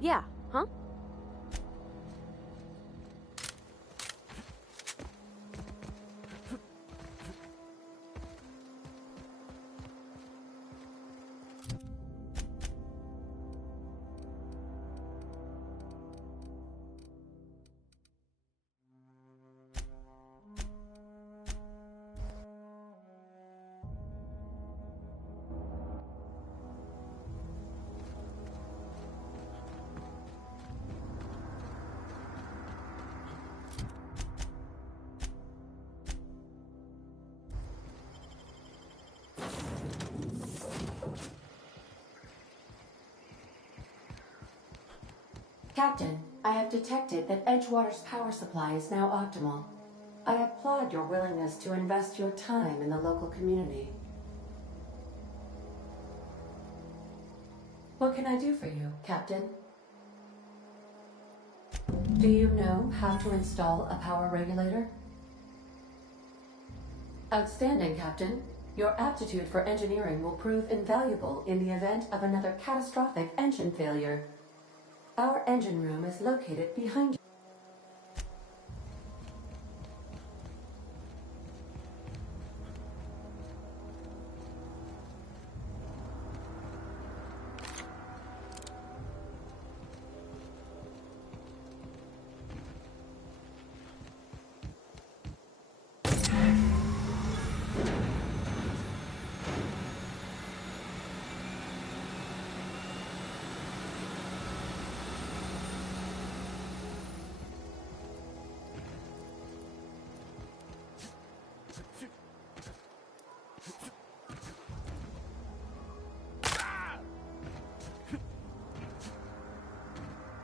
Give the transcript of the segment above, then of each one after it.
Yeah, huh? Captain, I have detected that Edgewater's power supply is now optimal. I applaud your willingness to invest your time in the local community. What can I do for you, Captain? Do you know how to install a power regulator? Outstanding, Captain. Your aptitude for engineering will prove invaluable in the event of another catastrophic engine failure. Our engine room is located behind you.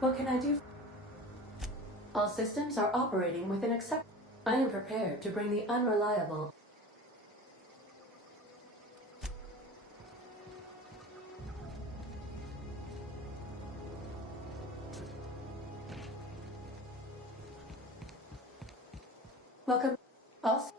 What can I do? All systems are operating with an accept. I am prepared to bring the unreliable. Welcome. Also.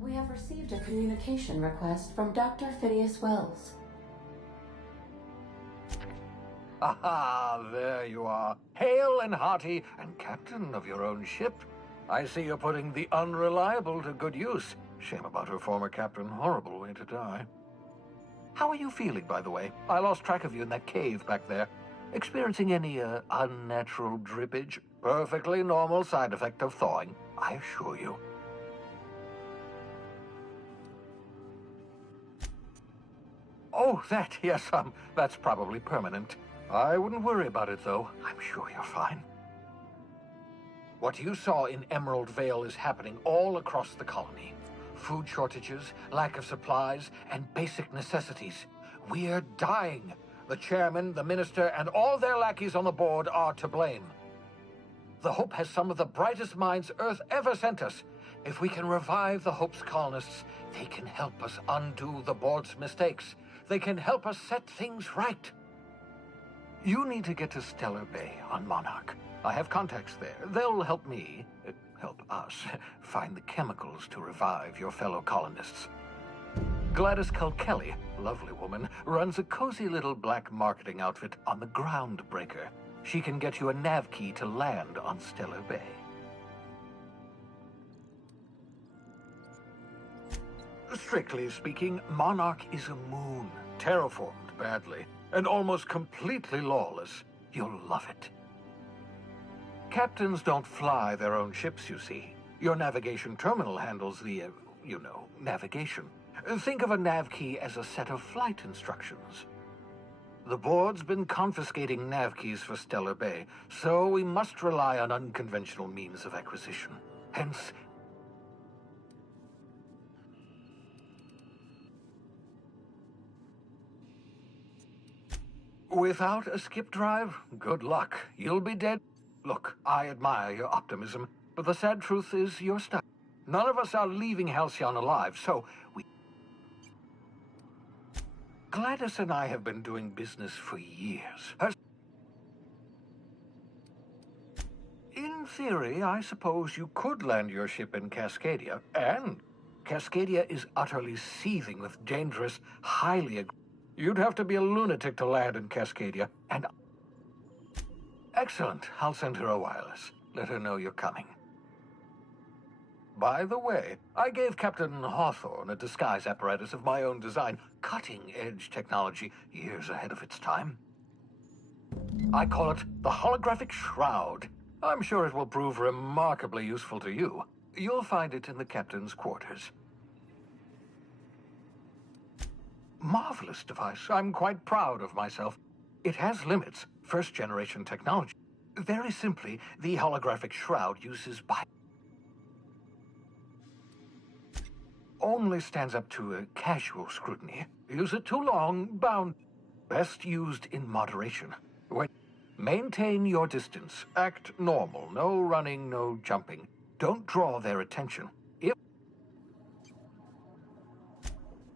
We have received a communication request from Dr. Phineas Wells. Aha, there you are. Hale and hearty, and captain of your own ship. I see you're putting the unreliable to good use. Shame about her former captain. Horrible way to die. How are you feeling, by the way? I lost track of you in that cave back there. Experiencing any, unnatural drippage? Perfectly normal side effect of thawing, I assure you. Oh, that, yes, that's probably permanent. I wouldn't worry about it, though. I'm sure you're fine. What you saw in Emerald Vale is happening all across the colony. Food shortages, lack of supplies, and basic necessities. We're dying. The chairman, the minister, and all their lackeys on the board are to blame. The Hope has some of the brightest minds Earth ever sent us. If we can revive the Hope's colonists, they can help us undo the board's mistakes. They can help us set things right. You need to get to Stellar Bay on Monarch. I have contacts there. They'll help me, help us, find the chemicals to revive your fellow colonists. Gladys Culkelly, lovely woman, runs a cozy little black marketing outfit on the Groundbreaker. She can get you a nav key to land on Stellar Bay. Strictly speaking, Monarch is a moon, terraformed badly, and almost completely lawless. You'll love it. Captains don't fly their own ships, you see. Your navigation terminal handles the, navigation. Think of a nav key as a set of flight instructions. The board's been confiscating nav keys for Stellar Bay, so we must rely on unconventional means of acquisition. Hence, without a skip drive, good luck. You'll be dead. Look, I admire your optimism, but the sad truth is you're stuck. None of us are leaving Halcyon alive, so we Gladys and I have been doing business for years. In theory, I suppose you could land your ship in Cascadia, and Cascadia is utterly seething with dangerous, You'd have to be a lunatic to land in Cascadia, and... Excellent. I'll send her a wireless. Let her know you're coming. By the way, I gave Captain Hawthorne a disguise apparatus of my own design, cutting-edge technology, years ahead of its time. I call it the Holographic Shroud. I'm sure it will prove remarkably useful to you. You'll find it in the captain's quarters. Marvelous device. I'm quite proud of myself. It has limits, first-generation technology. Very simply, the Holographic Shroud uses only stands up to a casual scrutiny. Use it too long, bound. Best used in moderation. Maintain your distance. Act normal. No running, no jumping. Don't draw their attention.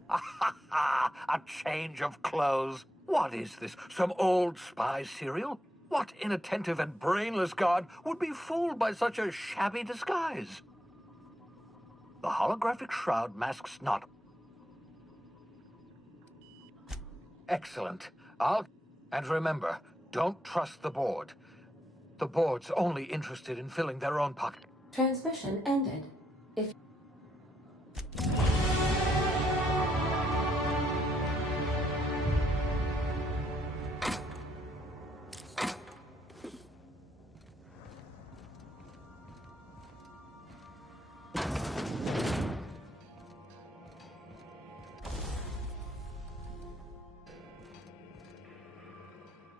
A change of clothes. What is this? Some old spy serial? What inattentive and brainless guard would be fooled by such a shabby disguise? The holographic shroud masks not... Excellent. And remember, don't trust the board. The board's only interested in filling their own pocket. Transmission ended. If...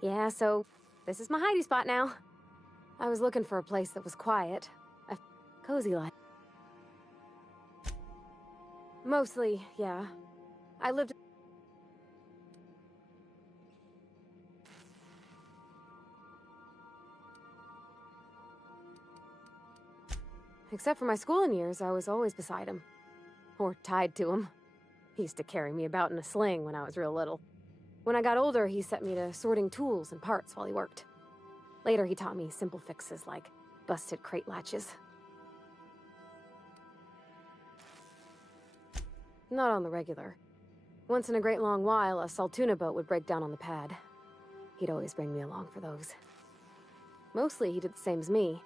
Yeah, so this is my hidey spot now. I was looking for a place that was quiet, a cozy life. Mostly, yeah. I lived... Except for my schooling years, I was always beside him. Or tied to him. He used to carry me about in a sling when I was real little. When I got older, he set me to sorting tools and parts while he worked. Later, he taught me simple fixes like busted crate latches. Not on the regular. Once in a great long while, a Saltuna boat would break down on the pad. He'd always bring me along for those. Mostly, he did the same as me.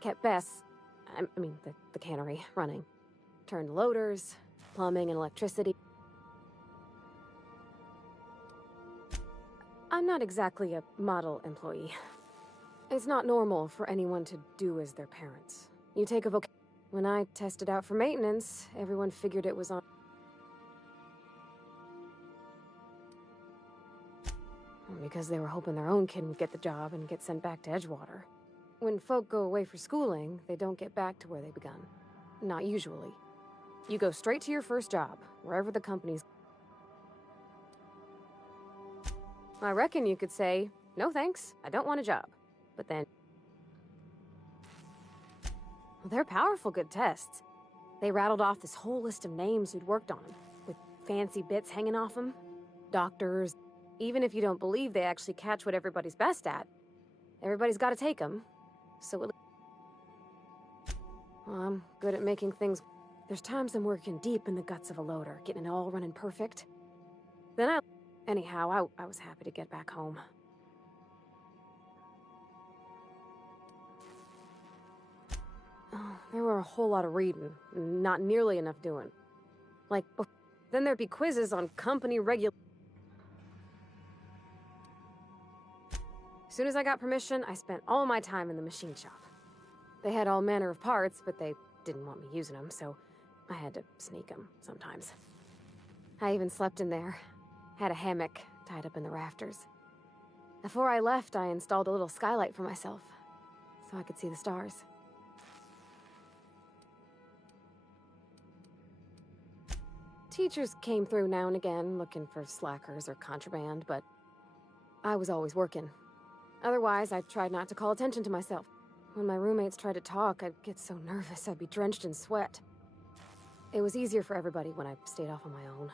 Kept Bess, the cannery, running. Turned loaders, plumbing and electricity. I'm not exactly a model employee. It's not normal for anyone to do as their parents. You take a When I tested out for maintenance, everyone figured it was on... Because they were hoping their own kid would get the job and get sent back to Edgewater. When folk go away for schooling, they don't get back to where they begun. Not usually. You go straight to your first job, wherever the company's... I reckon you could say, no thanks, I don't want a job. But then... Well, they're powerful good tests. They rattled off this whole list of names who'd worked on, with fancy bits hanging off them. Doctors. Even if you don't believe they actually catch what everybody's best at, everybody's got to take them. So well, I'm good at making things... There's times I'm working deep in the guts of a loader, getting it all running perfect. Then Anyhow, I was happy to get back home. Oh, there were a whole lot of reading, not nearly enough doing. Then there'd be quizzes on company As soon as I got permission, I spent all my time in the machine shop. They had all manner of parts, but they didn't want me using them, so I had to sneak them sometimes. I even slept in there. Had a hammock tied up in the rafters. Before I left, I installed a little skylight for myself, so I could see the stars. Teachers came through now and again, looking for slackers or contraband, but I was always working. Otherwise, I tried not to call attention to myself. When my roommates tried to talk, I'd get so nervous I'd be drenched in sweat. It was easier for everybody when I stayed off on my own.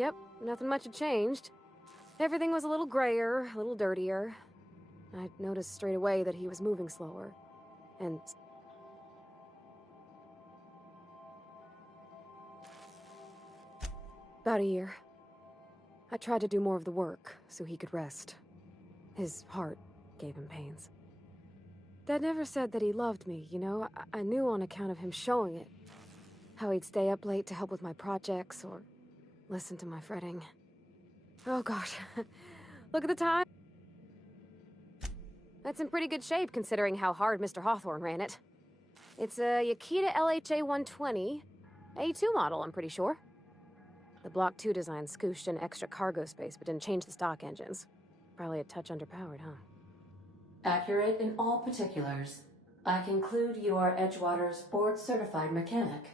Yep, nothing much had changed. Everything was a little grayer, a little dirtier. I noticed straight away that he was moving slower. And... about a year. I tried to do more of the work, so he could rest. His heart gave him pains. Dad never said that he loved me, you know? I knew on account of him showing it. How he'd stay up late to help with my projects, or listen to my fretting. Oh gosh, look at the time. That's in pretty good shape, considering how hard Mr. Hawthorne ran it. It's a Yakita LHA 120, A2 model, I'm pretty sure. The Block 2 design scooshed in extra cargo space, but didn't change the stock engines. Probably a touch underpowered, huh? Accurate in all particulars. I conclude you are Edgewater's board-certified mechanic.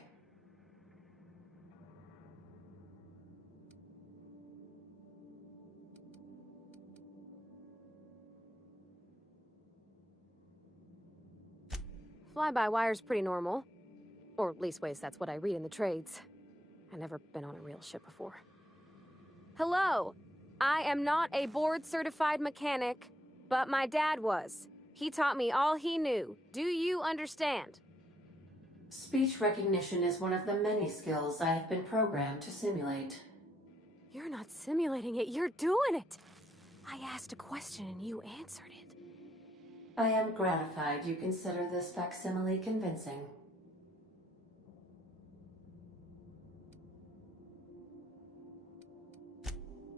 Fly-by-wire's pretty normal. Or leastways, that's what I read in the trades. I've never been on a real ship before. Hello! I am not a board-certified mechanic, but my dad was. He taught me all he knew. Do you understand? Speech recognition is one of the many skills I have been programmed to simulate. You're not simulating it, you're doing it! I asked a question and you answered it. I am gratified you consider this facsimile convincing.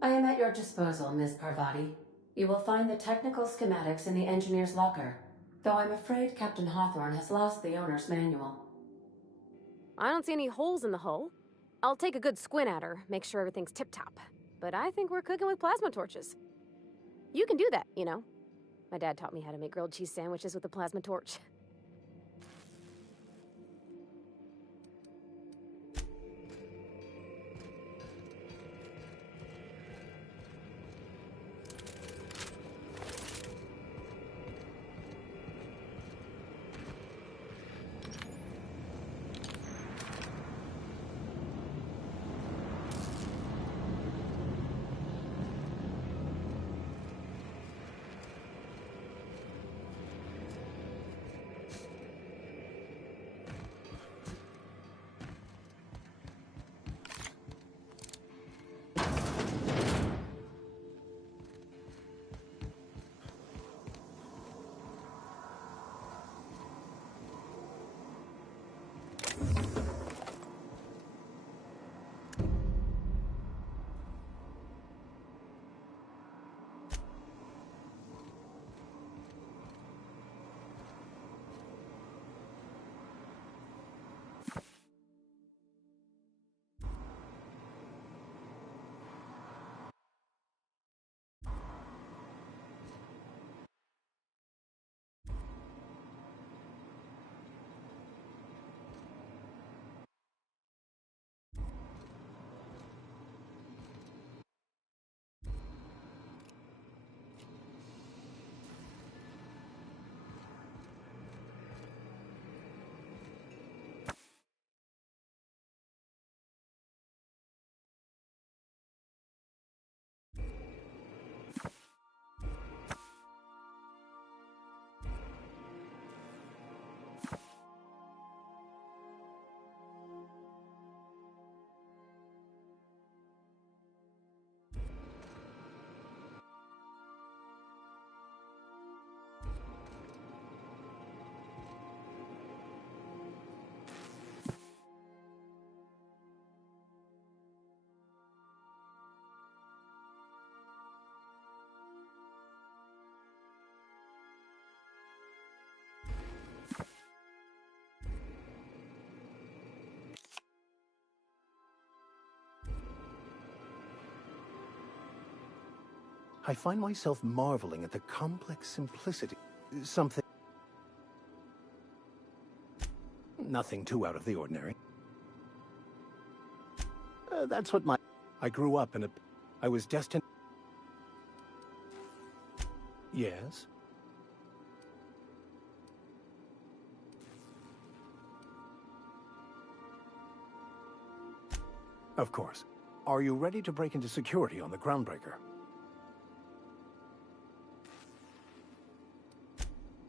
I am at your disposal, Ms. Parvati. You will find the technical schematics in the engineer's locker, though I'm afraid Captain Hawthorne has lost the owner's manual. I don't see any holes in the hull. I'll take a good squint at her, make sure everything's tip-top. But I think we're cooking with plasma torches. You can do that, you know. My dad taught me how to make grilled cheese sandwiches with a plasma torch. I find myself marveling at the complex simplicity. Something... Nothing too out of the ordinary. That's what my... I grew up in a... I was destined... Yes? Of course. Are you ready to break into security on the Groundbreaker?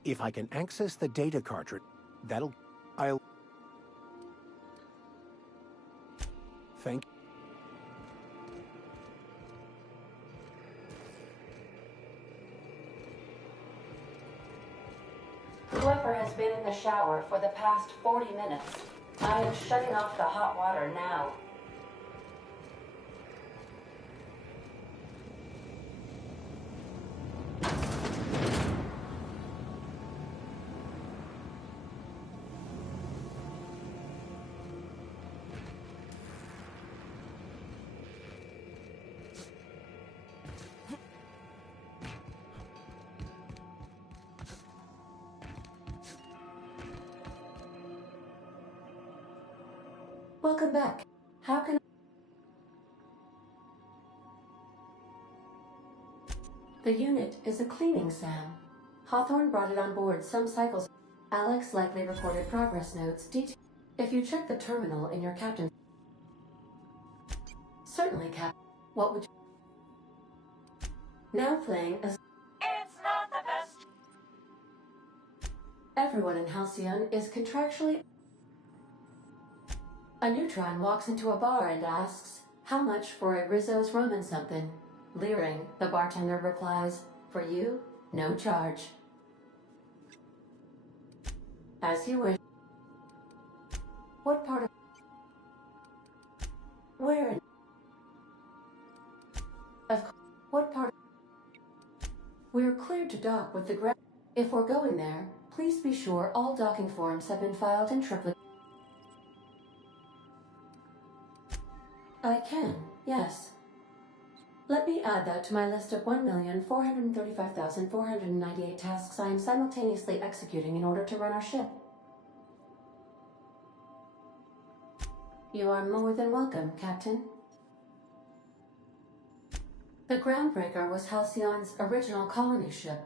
If I can access the data cartridge, I'll... Thank you. Whoever has been in the shower for the past 40 minutes, I am shutting off the hot water now. Welcome back. How can The unit is a cleaning SAM. Hawthorne brought it on board some cycles. Alex likely recorded progress notes. If you check the terminal in your captain... Certainly, Cap. What would you... Now playing as... It's not the best. Everyone in Halcyon is contractually... A neutron walks into a bar and asks, "How much for a Rizzo's rum and something?" Leering, the bartender replies, "For you, no charge." As you wish. What part of... Where in... Of course. What part of... We're cleared to dock with the ground. If we're going there, please be sure all docking forms have been filed in triplicate. I can, yes. Let me add that to my list of 1,435,498 tasks I am simultaneously executing in order to run our ship. You are more than welcome, Captain. The Groundbreaker was Halcyon's original colony ship.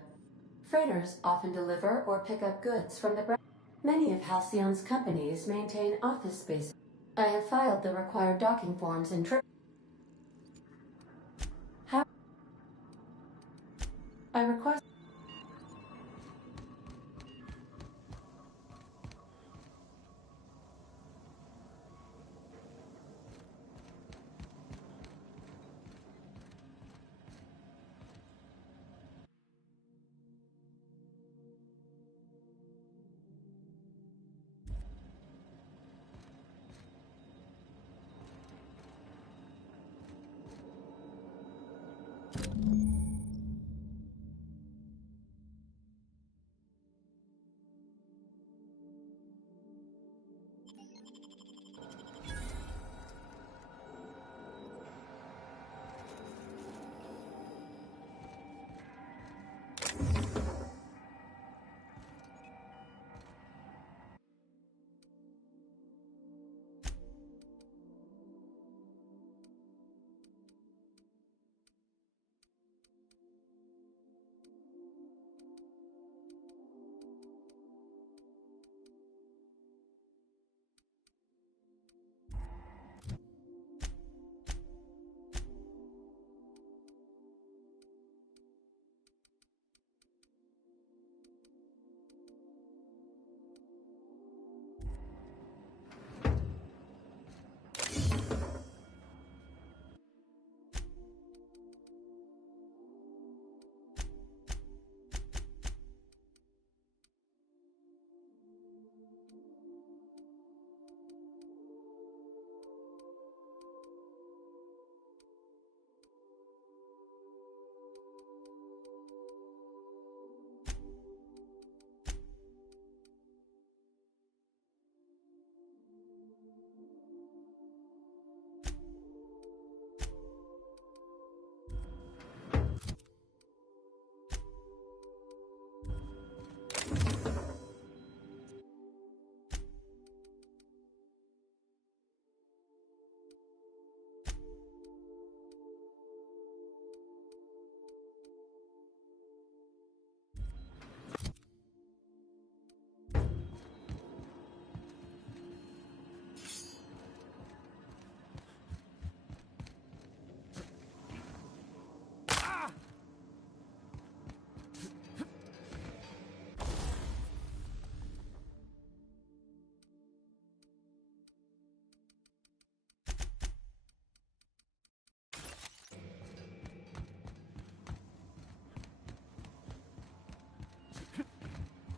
Freighters often deliver or pick up goods from the ground. Many of Halcyon's companies maintain office space. I have filed the required docking forms in I request...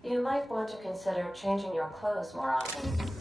You might want to consider changing your clothes more often.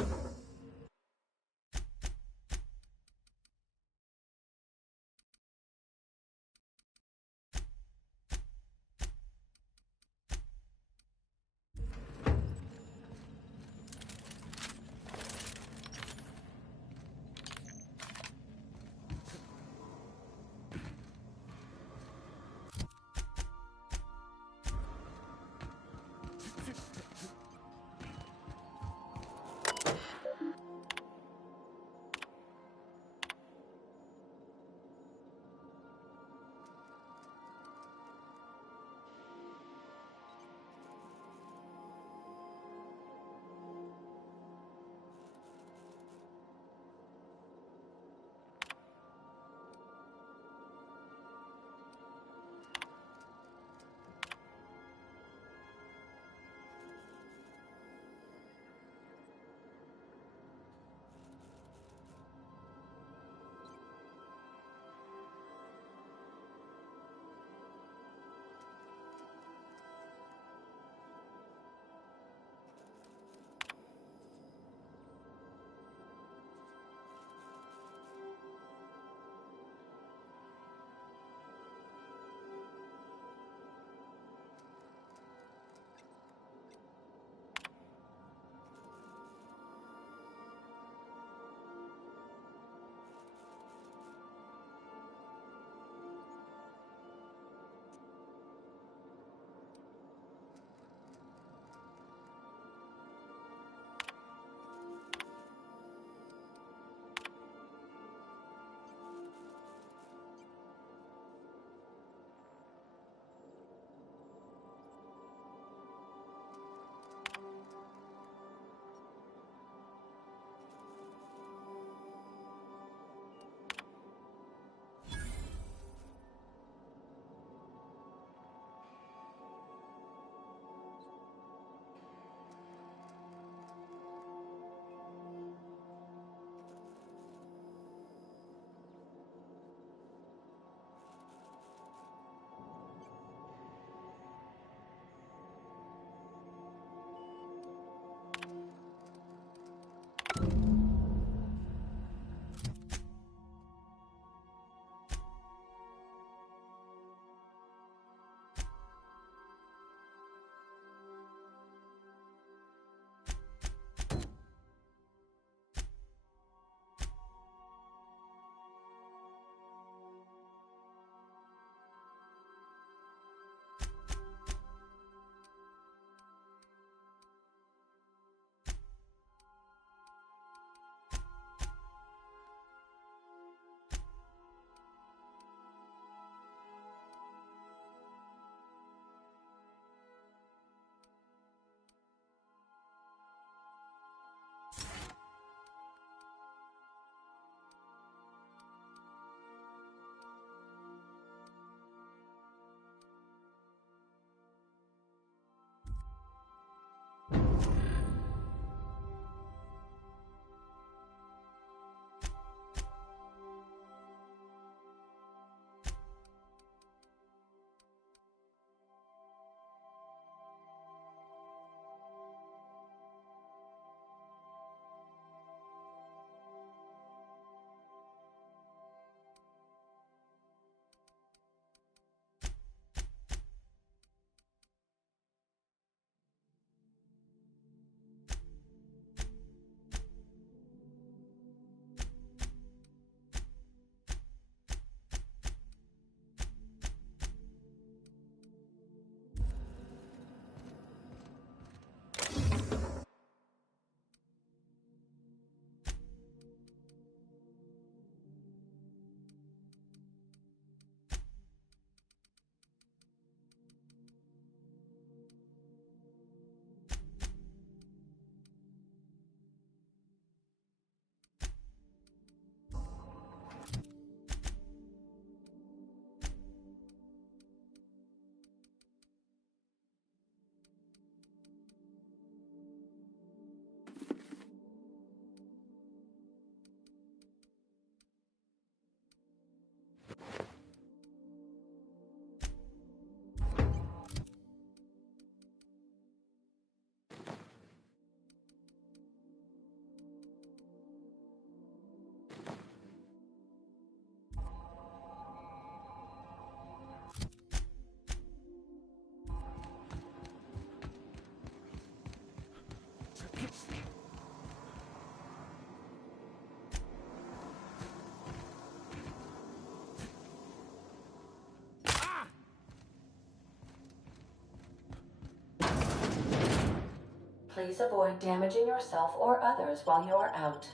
Please avoid damaging yourself or others while you are out.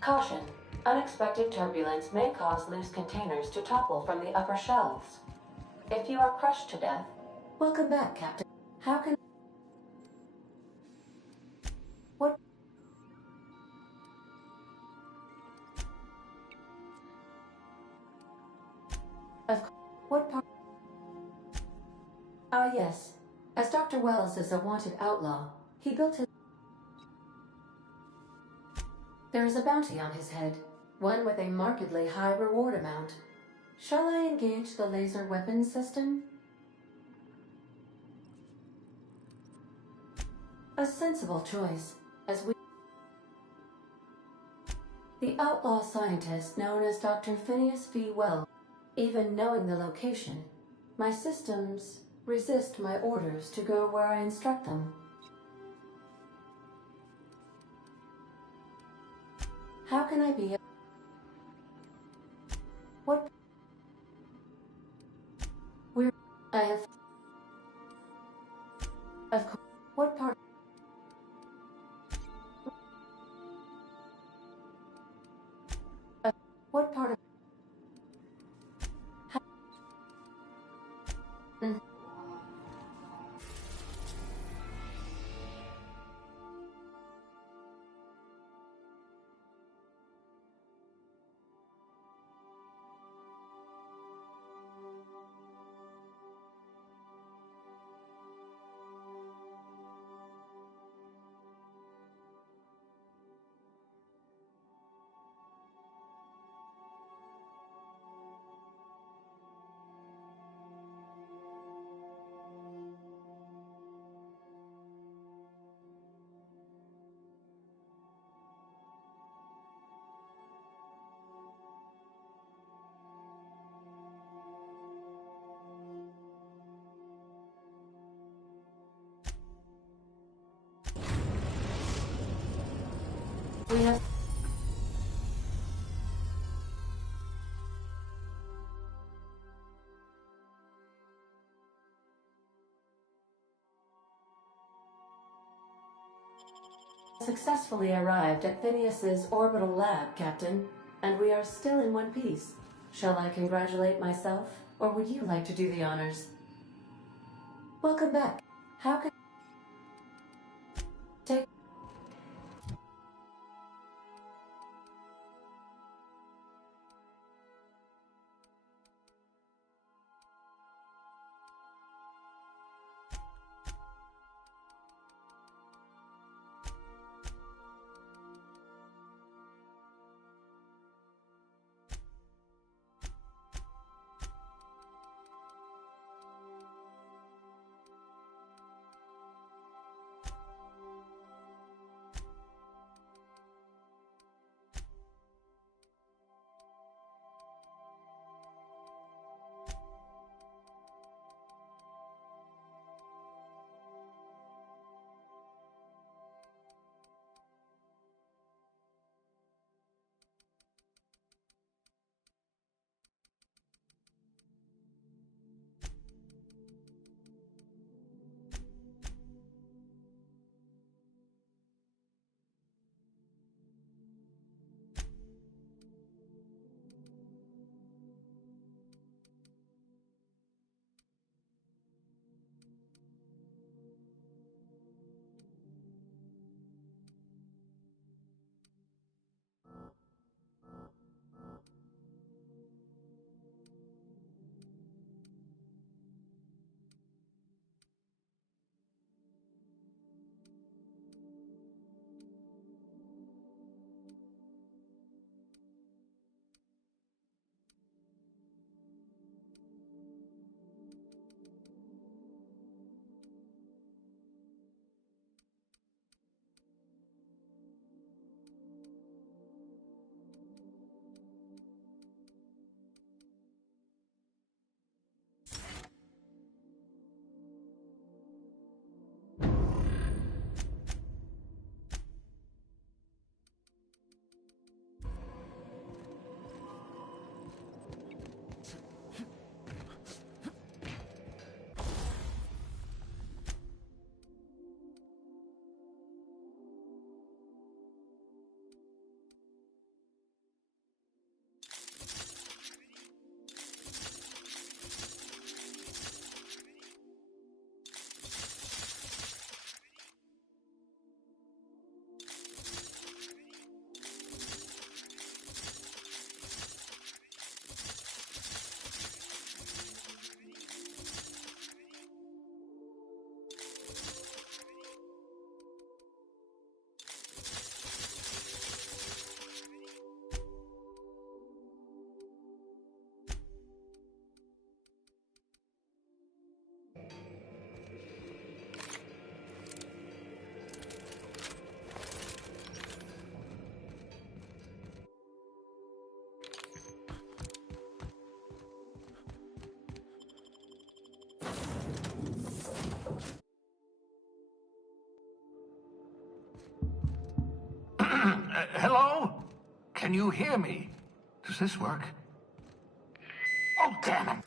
Caution. Unexpected turbulence may cause loose containers to topple from the upper shelves. If you are crushed to death, welcome back, Captain. How can... What... Of course. What part... Ah, yes. As Dr. Wells is a wanted outlaw, he built his... There is a bounty on his head, one with a markedly high reward amount. Shall I engage the laser weapons system? A sensible choice, as we... The outlaw scientist known as Dr. Phineas V. Wells. Even knowing the location, my systems resist my orders to go where I instruct them. How can I be... What... Where... I have... Of course... What part... What part of... Mm. We have... Successfully arrived at Phineas's orbital lab, Captain, and we are still in one piece. Shall I congratulate myself, or would you like to do the honors? Welcome back. How can... Take... Hello? Can you hear me? Does this work? Oh, damn it!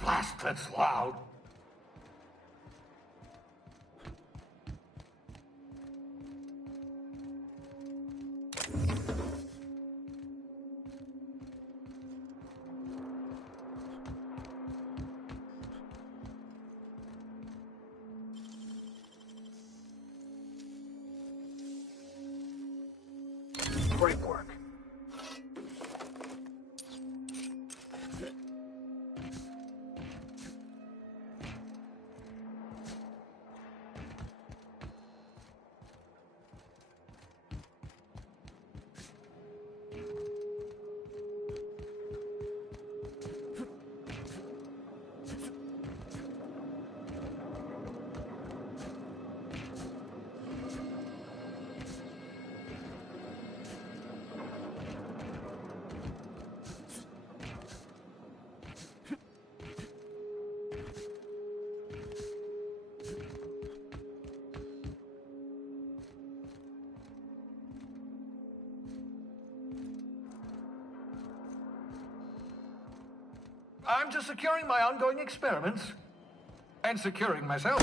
Blast, that's loud. Great work. I'm just securing my ongoing experiments. And securing myself.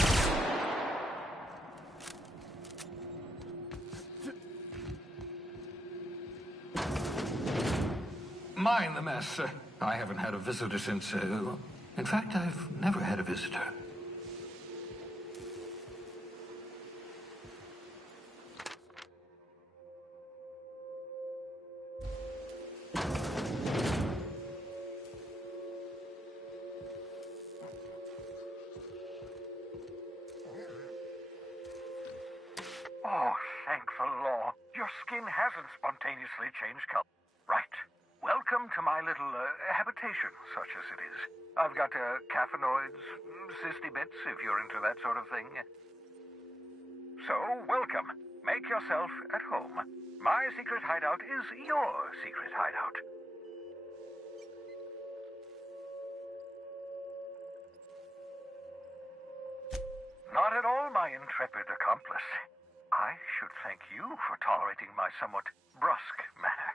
Mind the mess. I haven't had a visitor since, in fact, I've never had a visitor. Oh, thank the law. Your skin hasn't spontaneously changed color. Right. Welcome to my little habitation, such as it is. I've got caffeinoids, cysty bits, if you're into that sort of thing. So, welcome. Make yourself at home. My secret hideout is your secret hideout. Not at all, my intrepid accomplice. I should thank you for tolerating my somewhat brusque manner.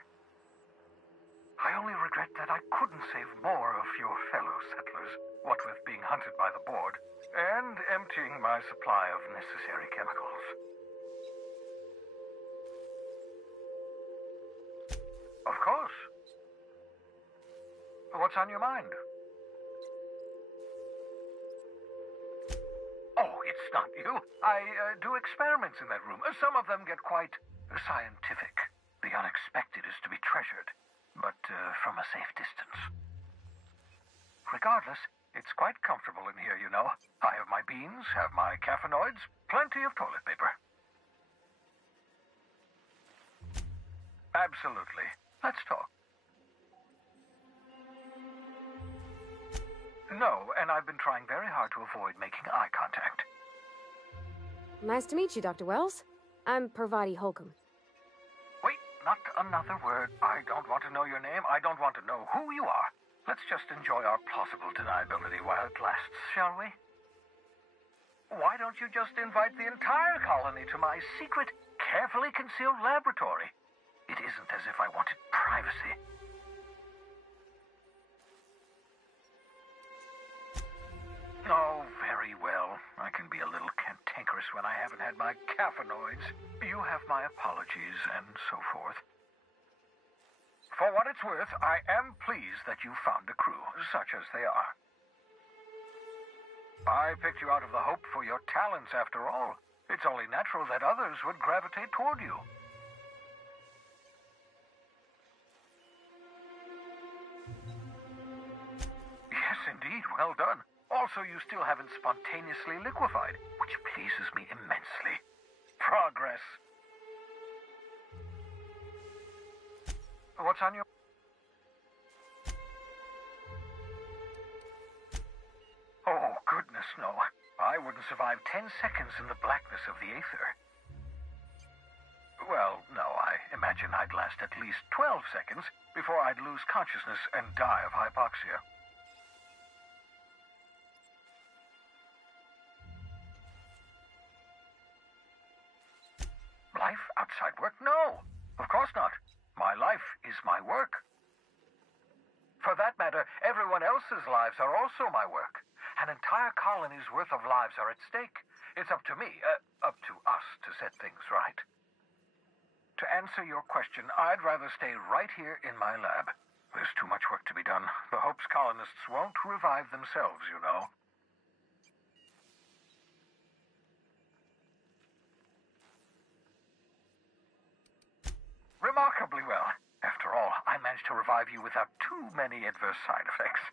I only regret that I couldn't save more of your fellow settlers, what with being hunted by the board, and emptying my supply of necessary chemicals. Of course. What's on your mind? Oh, it's not you. I do experiments in that room. Some of them get quite scientific. The unexpected is to be treasured, but from a safe distance. Regardless, it's quite comfortable in here, you know. I have my beans, have my caffeinoids, plenty of toilet paper. Absolutely. Let's talk. No, and I've been trying very hard to avoid making eye contact. Nice to meet you, Dr. Wells. I'm Parvati Holcomb. Wait, not another word. I don't want to know your name. I don't want to know who you are. Let's just enjoy our plausible deniability while it lasts, shall we? Why don't you just invite the entire colony to my secret, carefully concealed laboratory? It isn't as if I wanted privacy. Oh, very well. I can be a little cantankerous when I haven't had my caffeinoids. You have my apologies and so forth. For what it's worth, I am pleased that you found a crew, such as they are. I picked you out of the hope for your talents, after all. It's only natural that others would gravitate toward you. Yes, indeed. Well done. Also, you still haven't spontaneously liquefied, which pleases me immensely. Progress. What's on your... Oh, goodness, no. I wouldn't survive 10 seconds in the blackness of the aether. Well, no, I imagine I'd last at least 12 seconds before I'd lose consciousness and die of hypoxia. Life outside work? No, of course not. My life is my work. For that matter, everyone else's lives are also my work. An entire colony's worth of lives are at stake. It's up to me, up to us, to set things right. To answer your question, I'd rather stay right here in my lab. There's too much work to be done. The Hope's colonists won't revive themselves, you know. Remarkably well. After all, I managed to revive you without too many adverse side effects.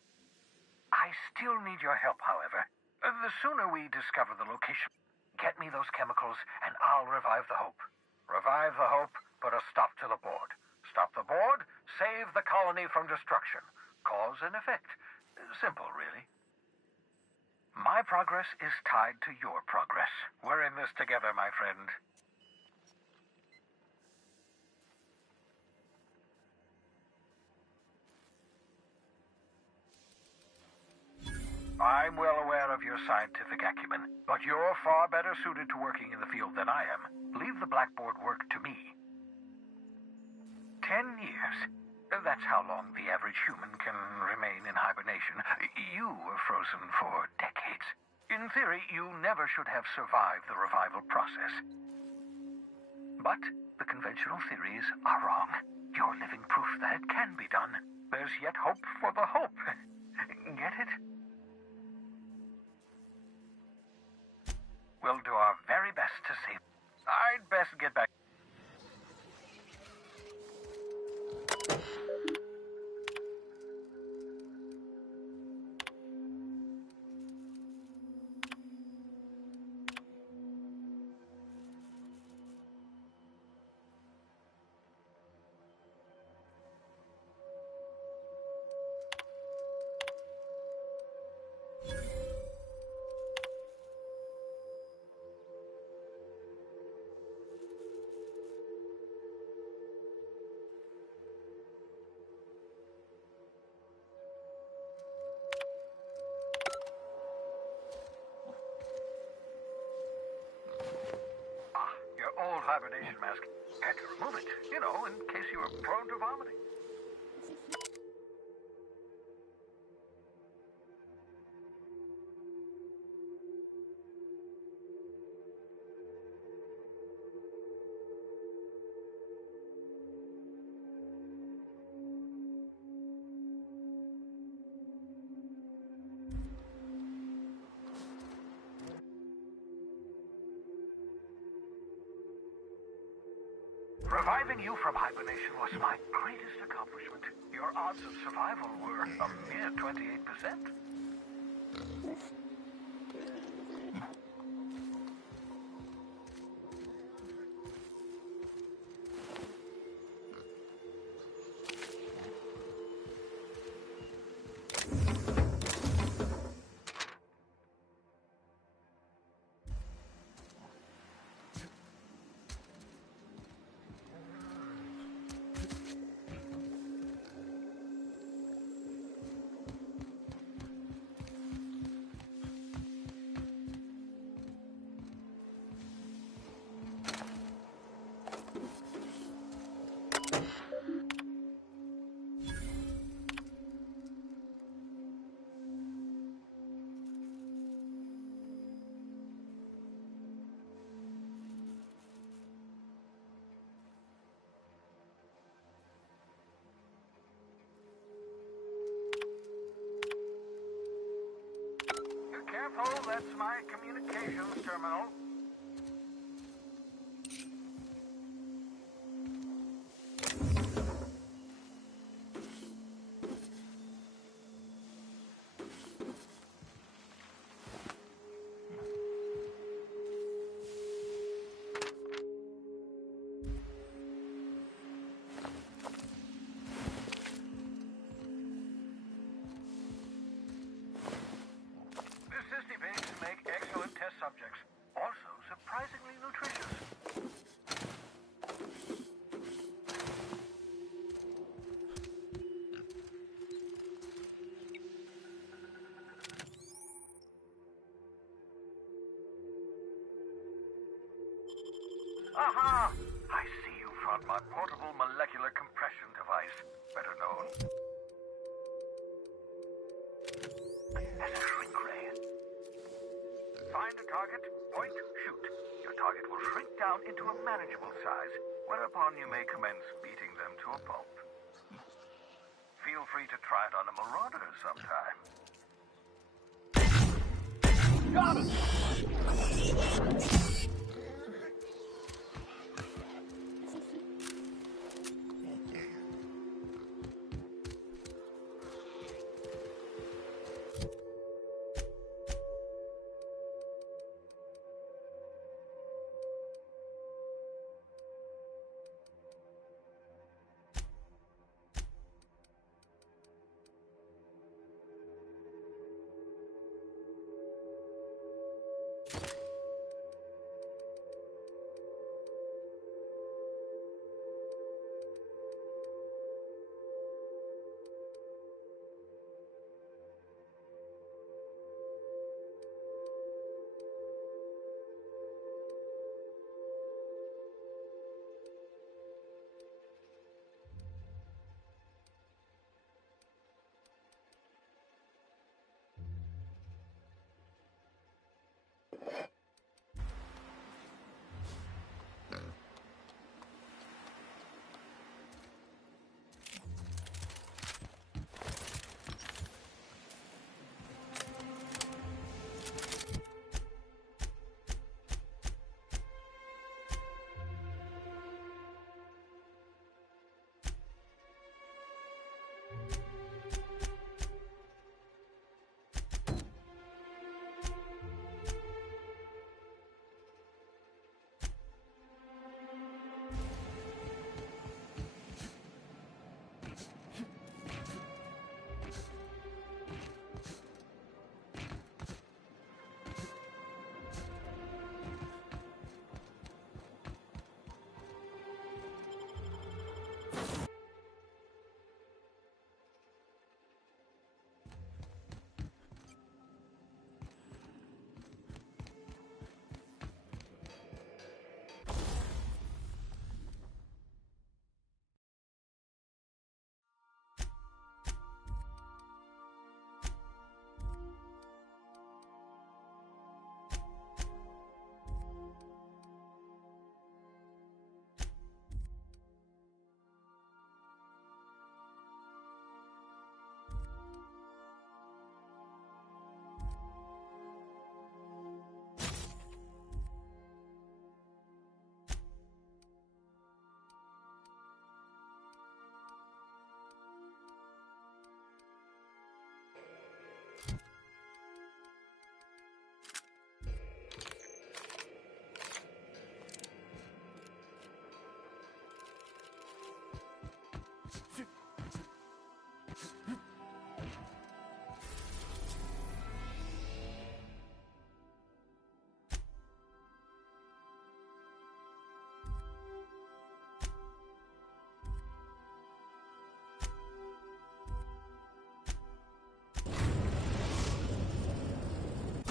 I still need your help, however. The sooner we discover the location, get me those chemicals, and I'll revive the Hope. Revive the Hope, put a stop to the board. Stop the board, save the colony from destruction. Cause and effect. Simple, really. My progress is tied to your progress. We're in this together, my friend. I'm well aware of your scientific acumen, but you're far better suited to working in the field than I am. Leave the blackboard work to me. 10 years. That's how long the average human can remain in hibernation. You were frozen for decades. In theory, you never should have survived the revival process. But the conventional theories are wrong. You're living proof that it can be done. There's yet hope for the Hope. Get it? We'll do our very best to save. I'd best get back. hibernation mask. Had to remove it, you know, in case you were prone to vomiting. Reviving you from hibernation was my greatest accomplishment. Your odds of survival were a mere 28%. Careful, that's my communications terminal. Make excellent test subjects. Also, surprisingly nutritious. Aha! I see you found my portable molecular compression device, better known as a shrink ray. Find a target, point, shoot. Your target will shrink down into a manageable size, whereupon you may commence beating them to a pulp. Feel free to try it on a marauder sometime. Got it!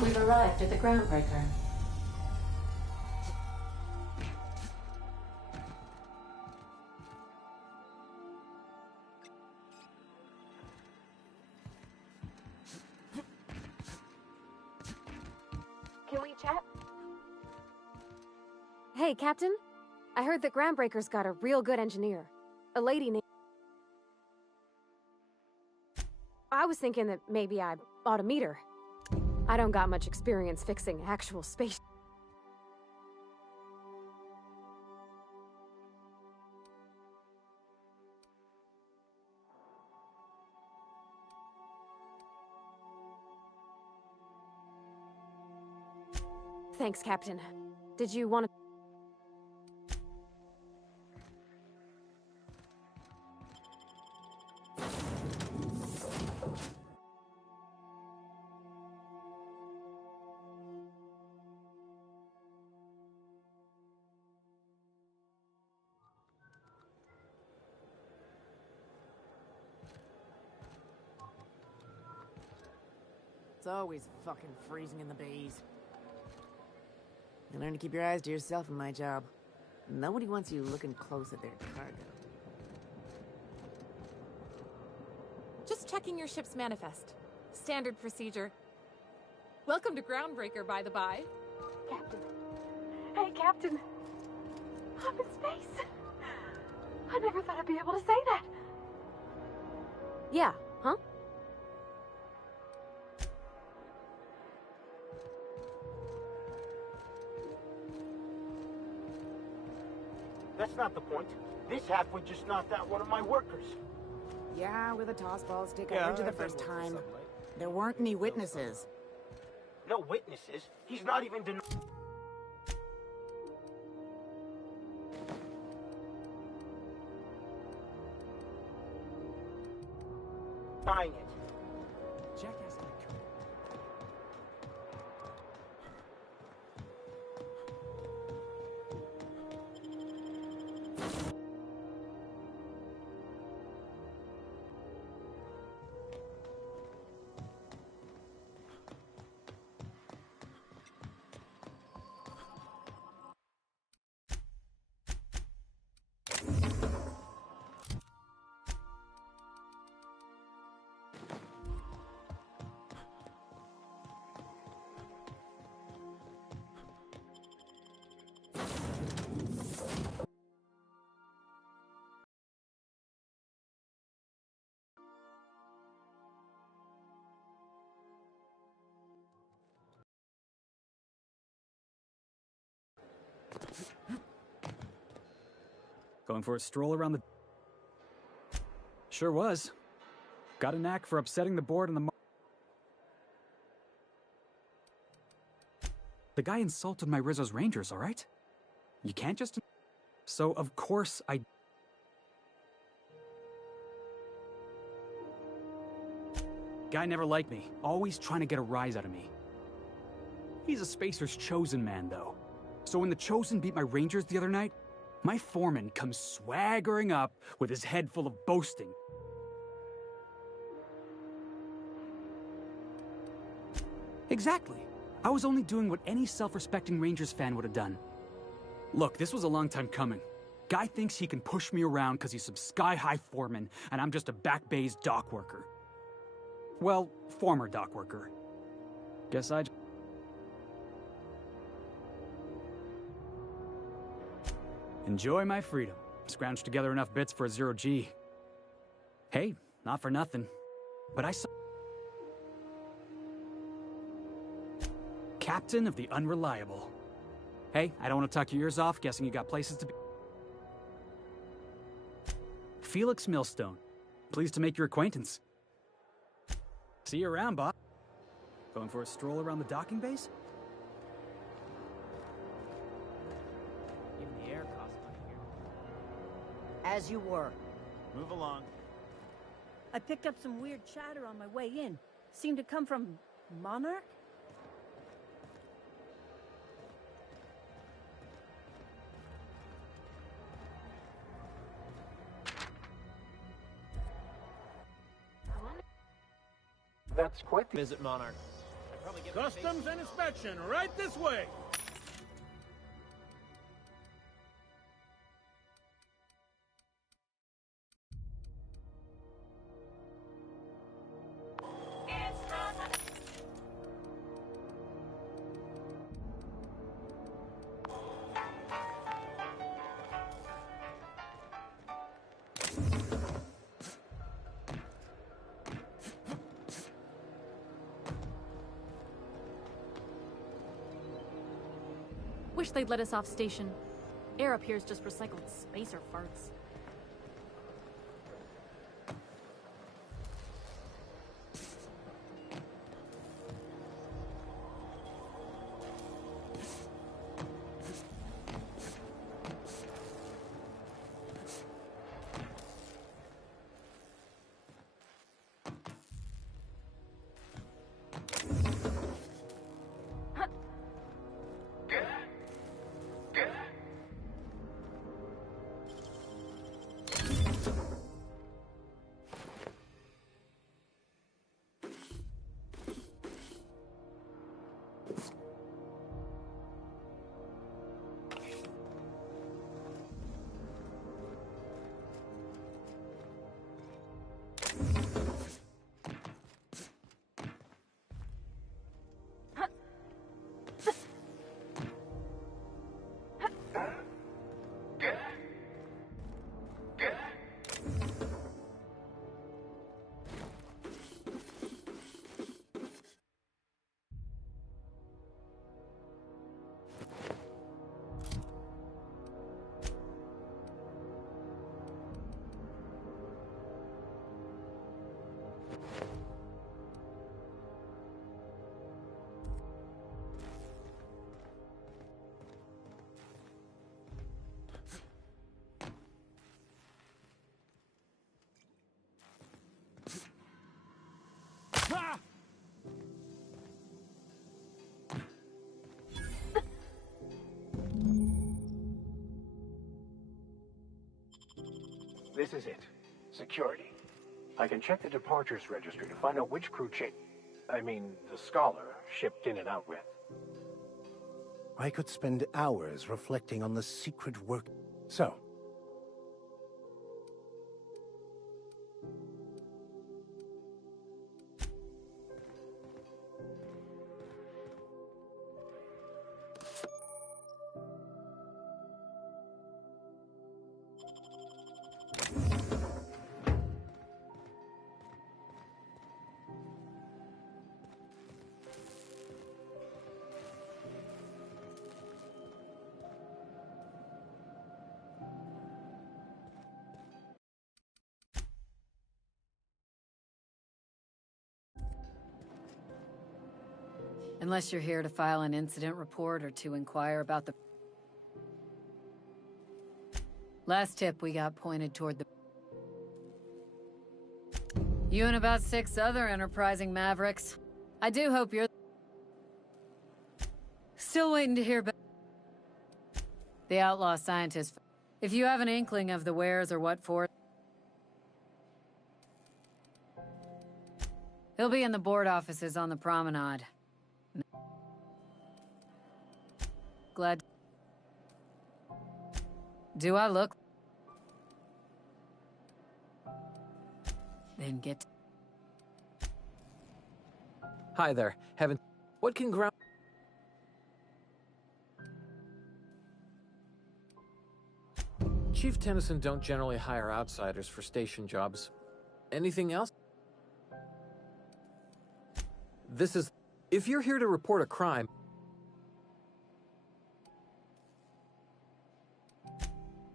We've arrived at the groundbreaker. Can we chat? Hey, Captain. I heard that Groundbreaker's got a real good engineer. A lady named... I was thinking that maybe I ought to meet her. I don't got much experience fixing actual space... Thanks, Captain. Did you want to... It's always fucking freezing in the bays. You learn to keep your eyes to yourself in my job. Nobody wants you looking close at their cargo. Just checking your ship's manifest. Standard procedure. Welcome to Groundbreaker, by the by. Captain. Hey, Captain. I'm in space. I never thought I'd be able to say that. Yeah, huh? That's not the point. This halfway just knocked out one of my workers. Yeah, with a toss ball stick, I heard you the first time. There weren't any witnesses. No witnesses? He's not even denying it. Jackass. Going for a stroll around the... Sure was. Got a knack for upsetting the board and the... The guy insulted my Rizzo's Rangers, all right? You can't just... So, of course, I... Guy never liked me, always trying to get a rise out of me. He's a Spacer's chosen man, though. So when the Chosen beat my Rangers the other night, my foreman comes swaggering up with his head full of boasting. Exactly. I was only doing what any self-respecting Rangers fan would have done. Look, this was a long time coming. Guy thinks he can push me around because he's some sky-high foreman, and I'm just a back bay's dock worker. Well, former dock worker. Guess I... Enjoy my freedom. Scrounged together enough bits for a 0G. Hey, not for nothing. But I saw... Captain of the Unreliable. Hey, I don't want to talk your ears off, guessing you got places to be... Felix Millstone. Pleased to make your acquaintance. See you around, Bob. Going for a stroll around the docking base? Even the air costs money here. As you were. Move along. I picked up some weird chatter on my way in. Seemed to come from Monarch? That's quite the... Visit Monarch. Customs and inspection, right this way. Wish they'd let us off station. Air up here is just recycled spacer farts. This is it. Security. I can check the departures registry to find out which crew the Scholar shipped in and out with. I could spend hours reflecting on the secret work. So, Unless you're here to file an incident report or to inquire about the... Last tip we got pointed toward the... You and about 6 other enterprising mavericks. I do hope you're... Still waiting to hear back. The outlaw scientist. If you have an inkling of the wheres or what for... He'll be in the board offices on the promenade. Glad. Do I look? Then get. Hi there. What can ground? Chief Tennyson don't generally hire outsiders for station jobs. Anything else? This is... If you're here to report a crime...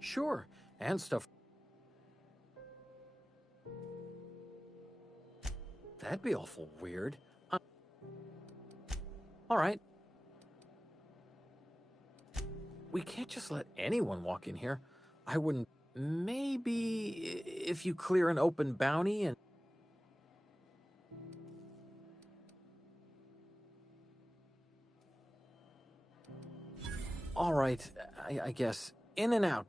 Sure, and stuff. That'd be awful weird. All right. We can't just let anyone walk in here. I wouldn't... Maybe if you clear an open bounty and... All right, I guess. In and out.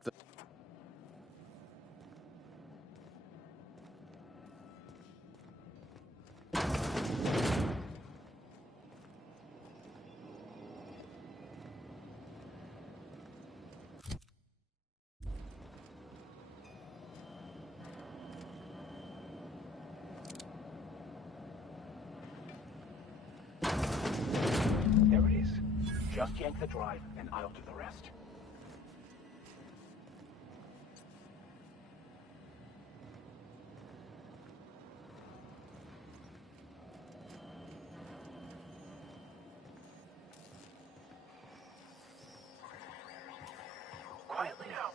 Just yank the drive, and I'll do the rest. Quietly now.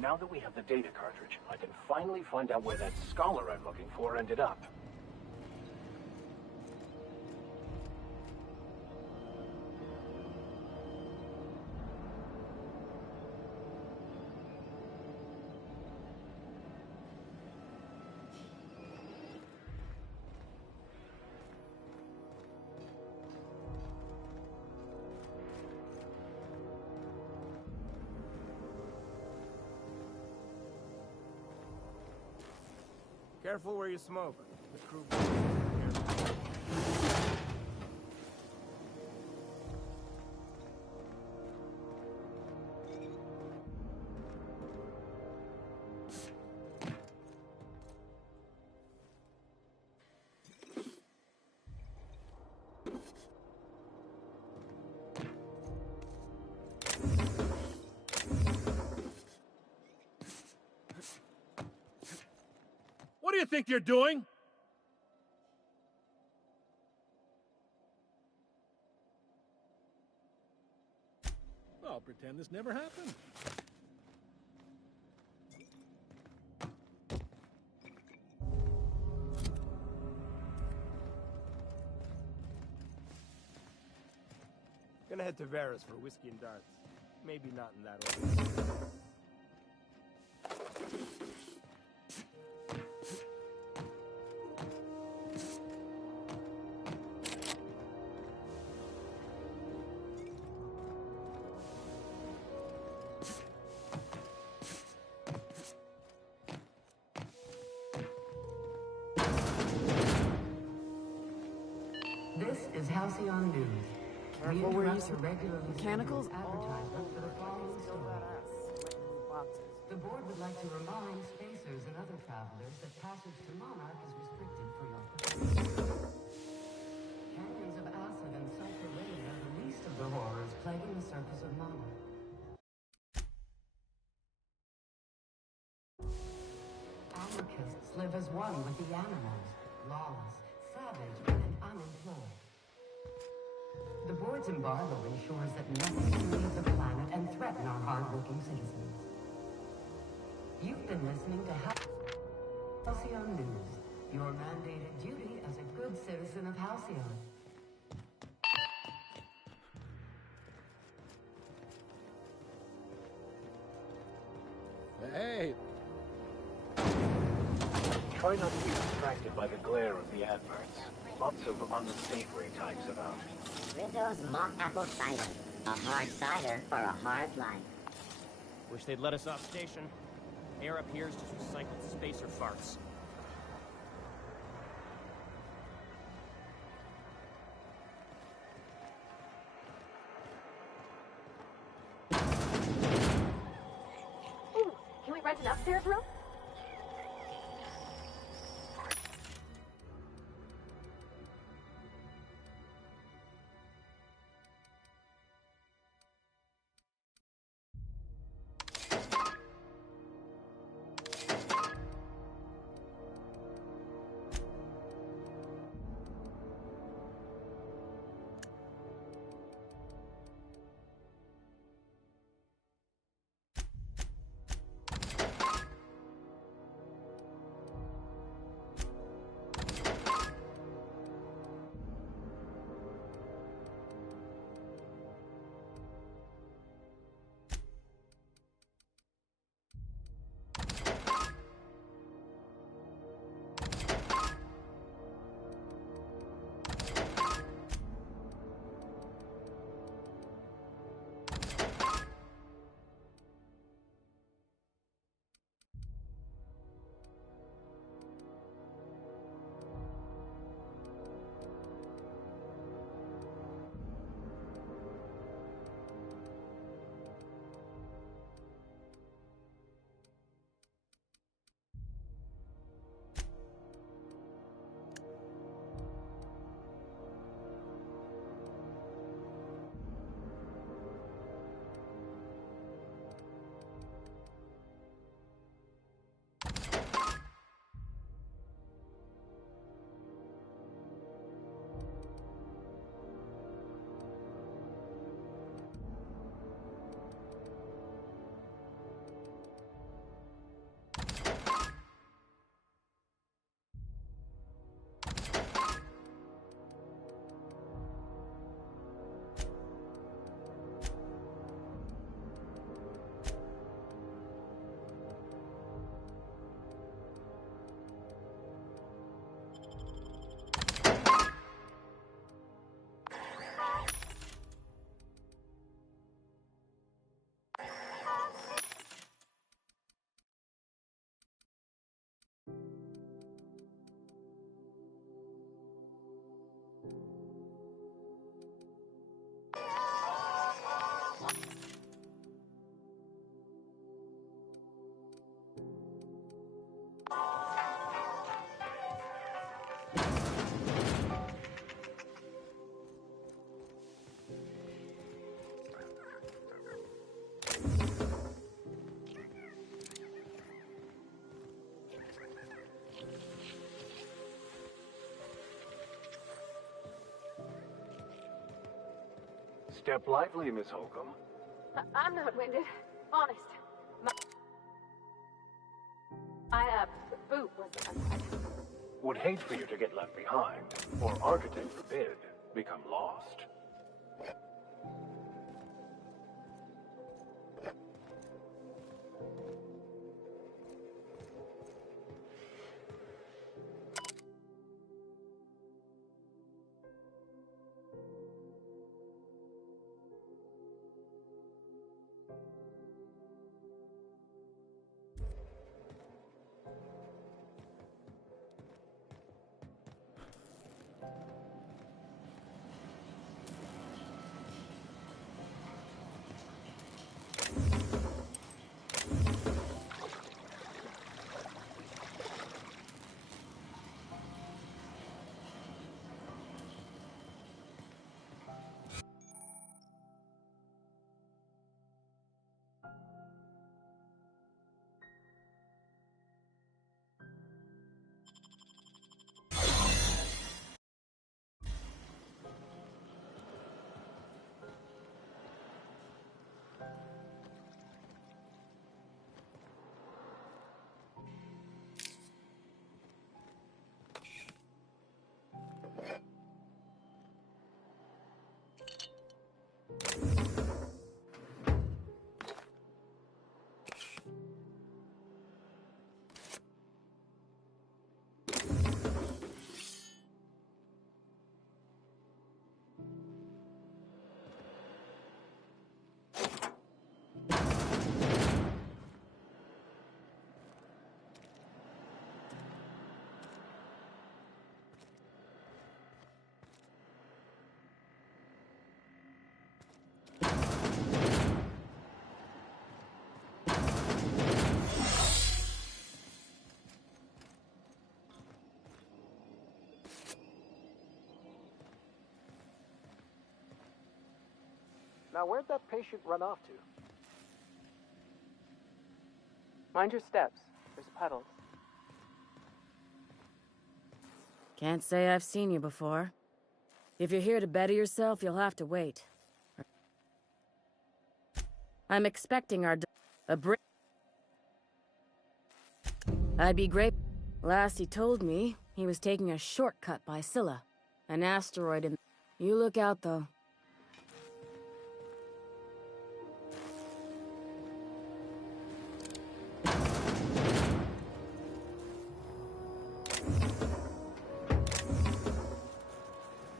Now that we have the data cartridge, I can finally find out where that scholar I'm looking for ended up. Careful where you smoke. The crew. What do you think you're doing? I'll pretend this never happened. Gonna head to Vera's for whiskey and darts. Maybe not in that order. This is Halcyon News. Careful where you interrupt the regularly mechanicals. scheduled advertisement for the following story. The board would like to remind spacers and other travelers that passage to Monarch is restricted for your protection. Canyons of acid and sulfur rain are the least of the surface of Mama. Anarchists live as one with the animals, lawless, savage, and unemployed. The board's embargo ensures that nothing can leave the planet and threaten our hard-working citizens. You've been listening to Halcyon News, your mandated duty as a good citizen of Halcyon. Hey! Try not to be distracted by the glare of the adverts. Lots of unsavory types about. Windows mock apple cider. A hard cider for a hard life. Wish they'd let us off station. Air up here's just recycled spacer farts. Ooh, can we rent an upstairs room? Step lively, Miss Holcomb. I'm not winded. Honest. My boot was untied. Would hate for you to get left behind, or architect forbid, become lost. Now, where'd that patient run off to? Mind your steps. There's puddles. Can't say I've seen you before. If you're here to better yourself, you'll have to wait. I'm expecting a break. I'd be great. Last he told me, he was taking a shortcut by Scylla. An asteroid in... You look out, though.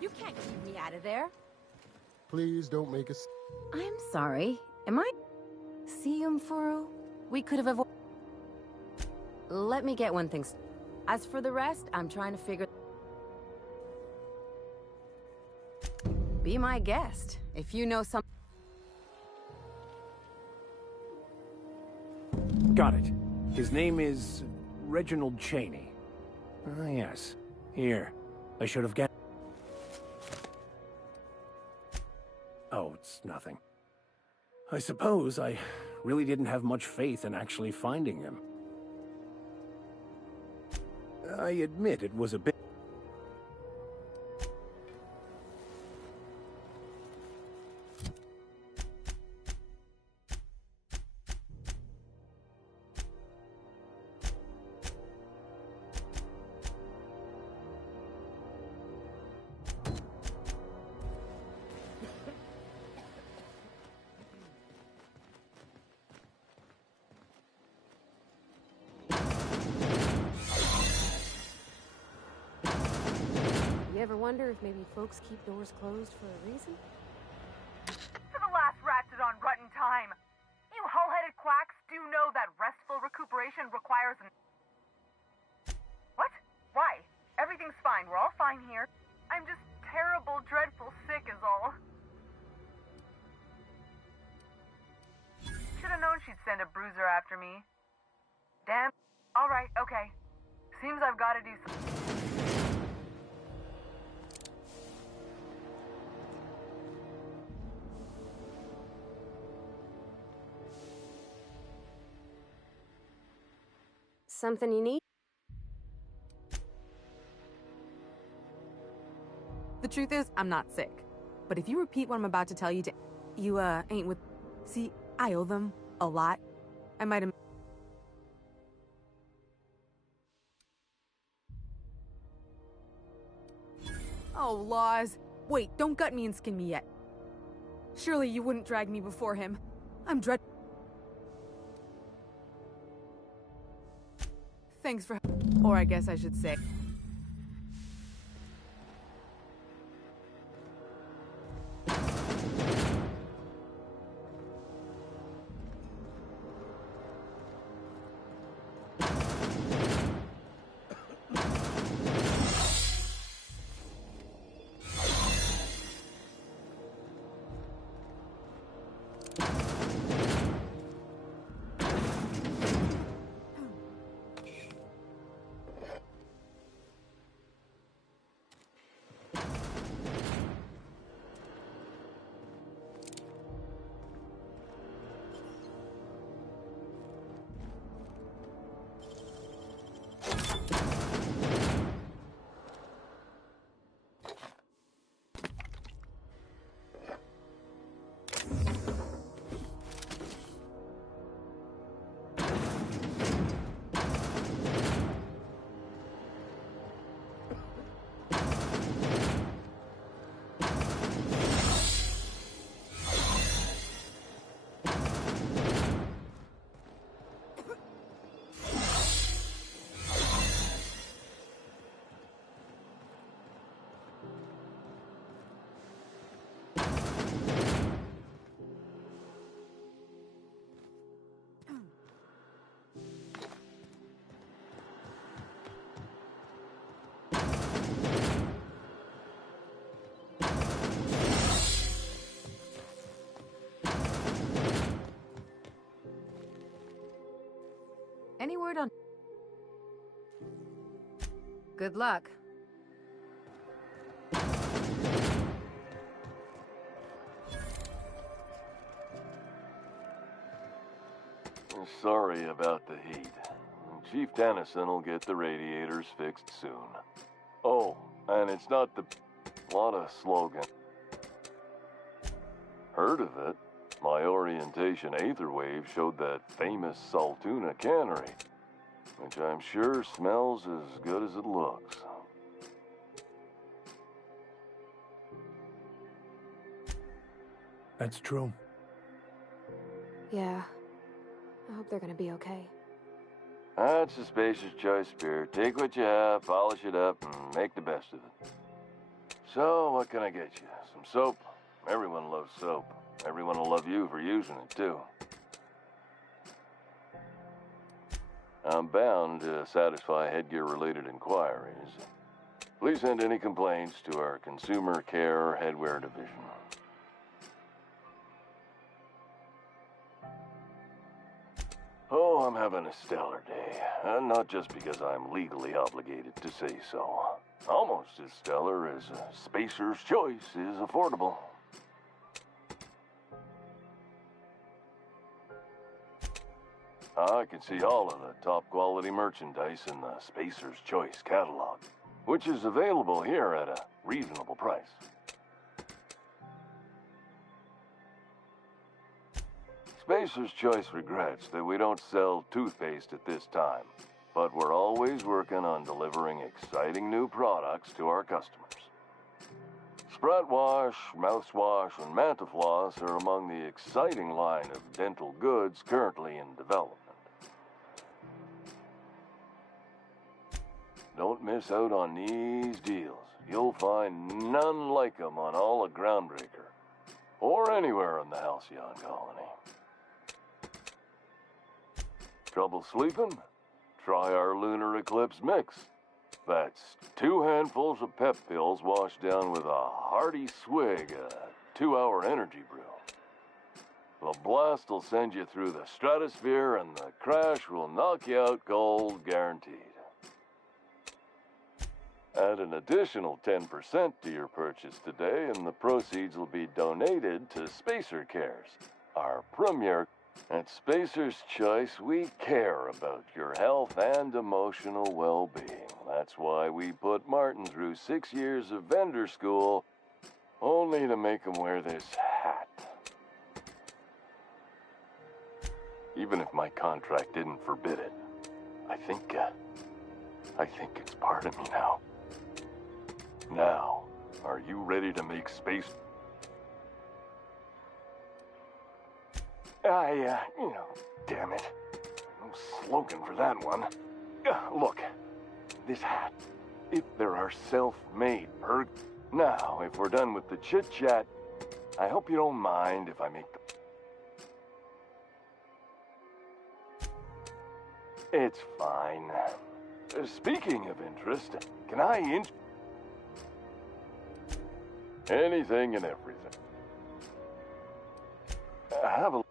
You can't keep me out of there. Please don't make us... I'm sorry. Am I... Furu? We could have avoided... Let me get one thing. As for the rest, I'm trying to figure... Be my guest. If you know some... Got it. His name is Reginald Cheney. Ah, yes. Here. I should have get... Oh, it's nothing. I suppose I really didn't have much faith in actually finding him. I admit it was a bit... You ever wonder if maybe folks keep doors closed for a reason? For the last ratted on rotten time. You hull-headed quacks do know that restful recuperation requires an... What? Why? Everything's fine. We're all fine here. I'm just terrible, dreadful sick is all. Should've known she'd send a bruiser after me. Damn. Alright, okay. Seems I've gotta do something. Something you need? The truth is, I'm not sick. But if you repeat what I'm about to tell you you, ain't with... See, I owe them a lot. I might have... Oh, laws. Wait, don't gut me and skin me yet. Surely you wouldn't drag me before him. I'm dread... Thanks for... Or I guess I should say... Any word on... Good luck. Sorry about the heat. Chief Tennyson will get the radiators fixed soon. Oh, and it's not the... lot of slogan. Heard of it? My orientation Aetherwave showed that famous Saltuna cannery, which I'm sure smells as good as it looks. That's true. Yeah. I hope they're gonna be okay. That's a spacer's choice spirit. Take what you have, polish it up, and make the best of it. So, what can I get you? Some soap? Everyone loves soap. Everyone will love you for using it, too. I'm bound to satisfy headgear-related inquiries. Please send any complaints to our Consumer Care Headwear Division. Oh, I'm having a stellar day. And not just because I'm legally obligated to say so. Almost as stellar as a Spacer's Choice is affordable. I can see all of the top quality merchandise in the Spacer's Choice catalog, which is available here at a reasonable price. Spacer's Choice regrets that we don't sell toothpaste at this time, but we're always working on delivering exciting new products to our customers. Sprout Wash, Mouthwash, and Mantafloss are among the exciting line of dental goods currently in development. Don't miss out on these deals. You'll find none like them on all of Groundbreaker, or anywhere in the Halcyon colony. Trouble sleeping? Try our Lunar Eclipse Mix. That's 2 handfuls of pep pills washed down with a hearty swig of 2-hour energy brew. The blast will send you through the stratosphere and the crash will knock you out cold, guaranteed. Add an additional 10% to your purchase today and the proceeds will be donated to Spacer Cares, our premier. At Spacer's Choice, we care about your health and emotional well-being. That's why we put Martin through 6 years of vendor school, only to make him wear this hat. Even if my contract didn't forbid it, I think it's part of me now. Now, are you ready to make space? Damn it. No slogan for that one. Look, this hat. If there are self-made Now, if we're done with the chit-chat, I hope you don't mind if I make the... It's fine. Speaking of interest, can I anything and everything. Have a...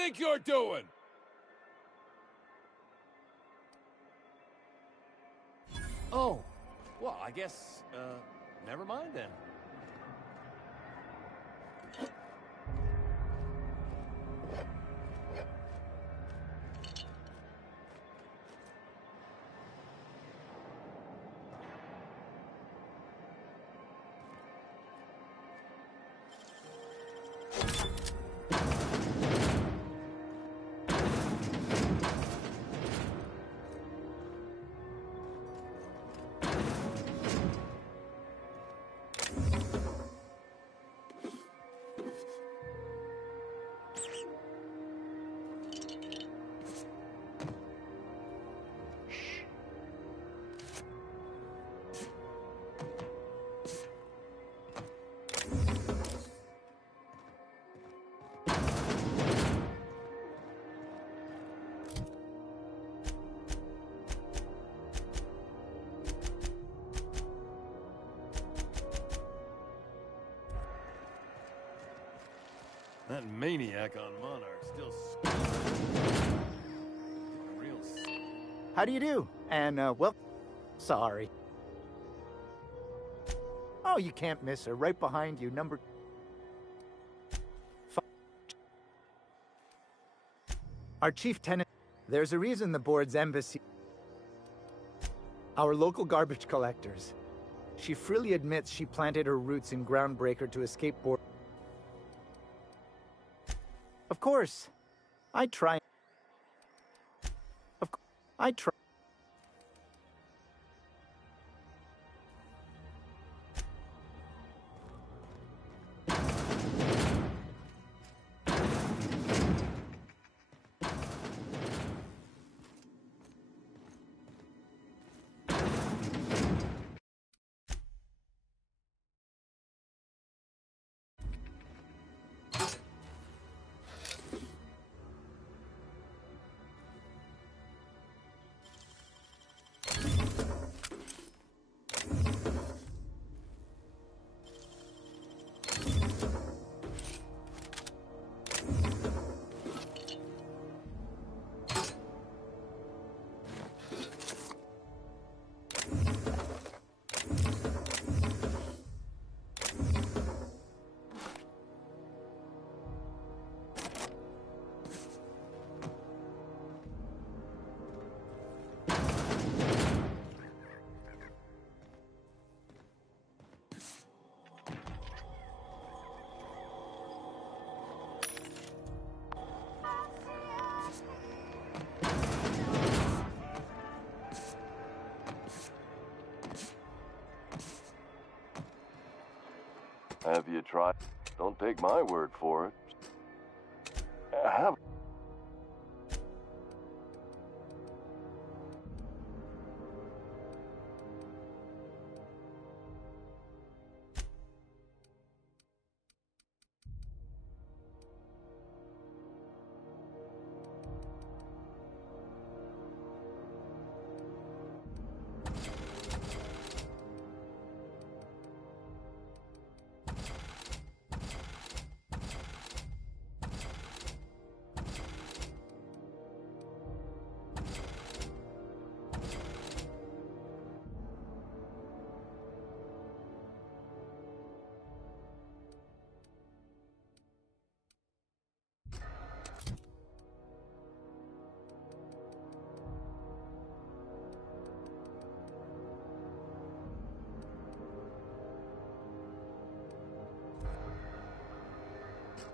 think you're doing? Oh, well, I guess, never mind then. That maniac on Monarch still screaming. Real. How do you do? And, well, sorry. Oh, you can't miss her. Right behind you, number... Our chief tenant... There's a reason the board's embassy... Our local garbage collectors. She freely admits she planted her roots in Groundbreaker to escape board... Of course. I try... I try... Have you tried? Don't take my word for it. Have...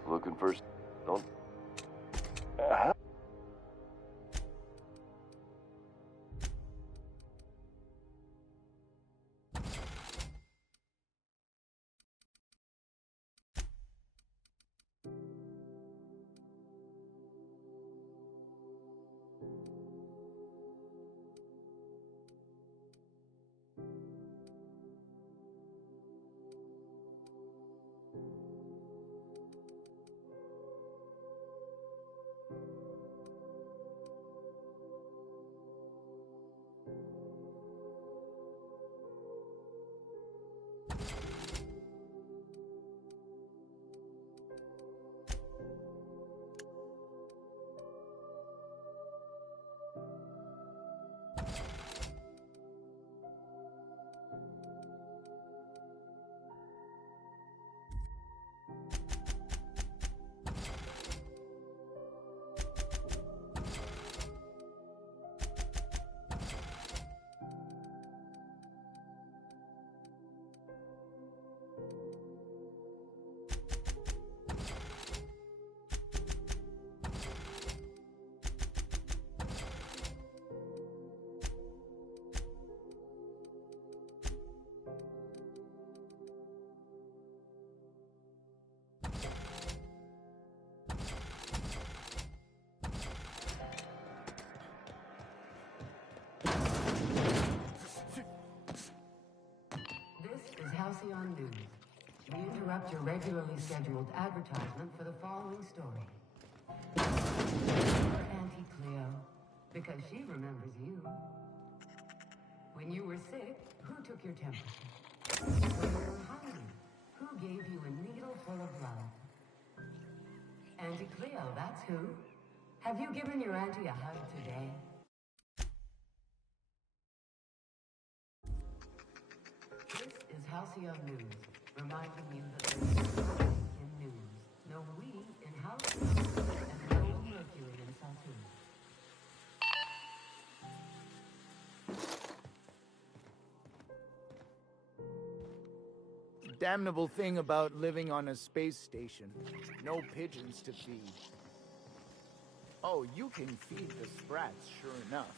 Looking for... Don't... Halcyon News. We interrupt your regularly scheduled advertisement for the following story. For Auntie Cleo, because she remembers you. When you were sick, who took your temperature? When you were hungry, who gave you a needle full of love? Auntie Cleo, that's who. Have you given your auntie a hug today? This is Halcyon News, reminding you that there's no we in news, no we in Halcyon, and no Mercury in Saturn. Damnable thing about living on a space station. No pigeons to feed. Oh, you can feed the sprats, sure enough.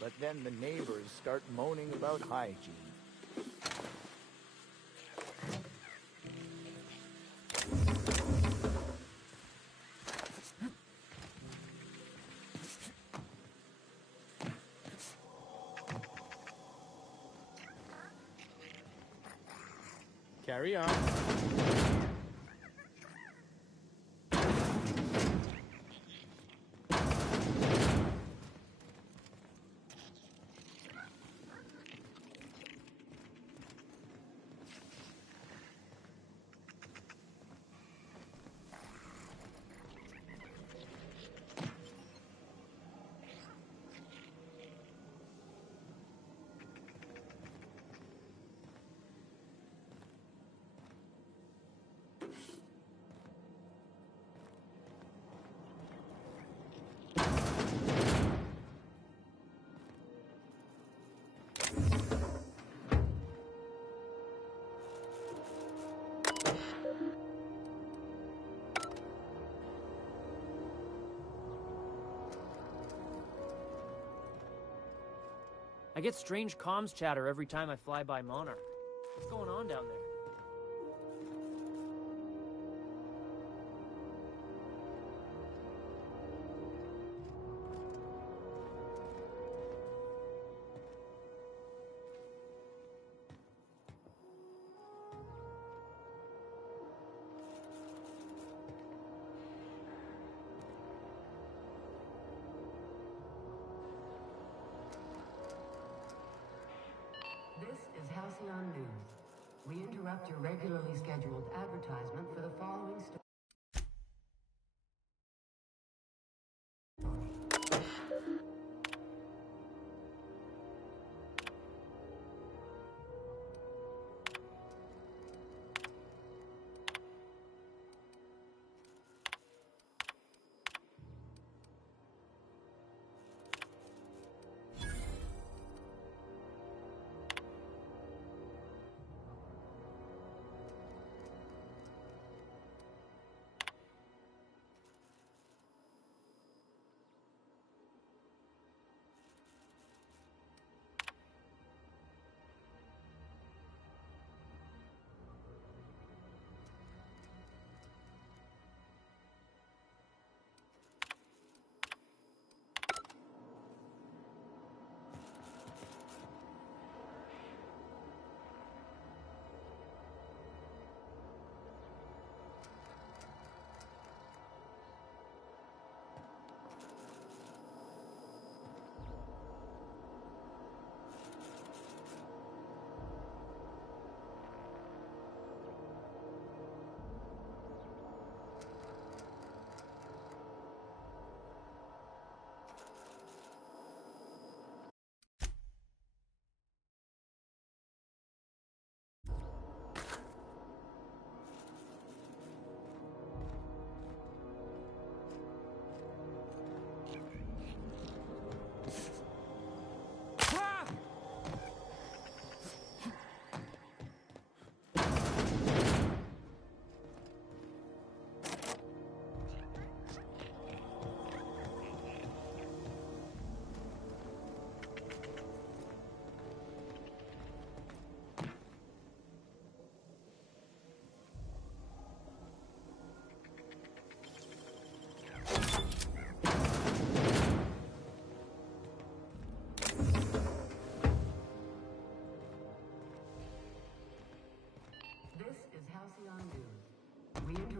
But then the neighbors start moaning about hygiene. Carry on. I get strange comms chatter every time I fly by Monarch. What's going on down there? This is Halcyon News. We interrupt your regularly scheduled advertisement for the following story.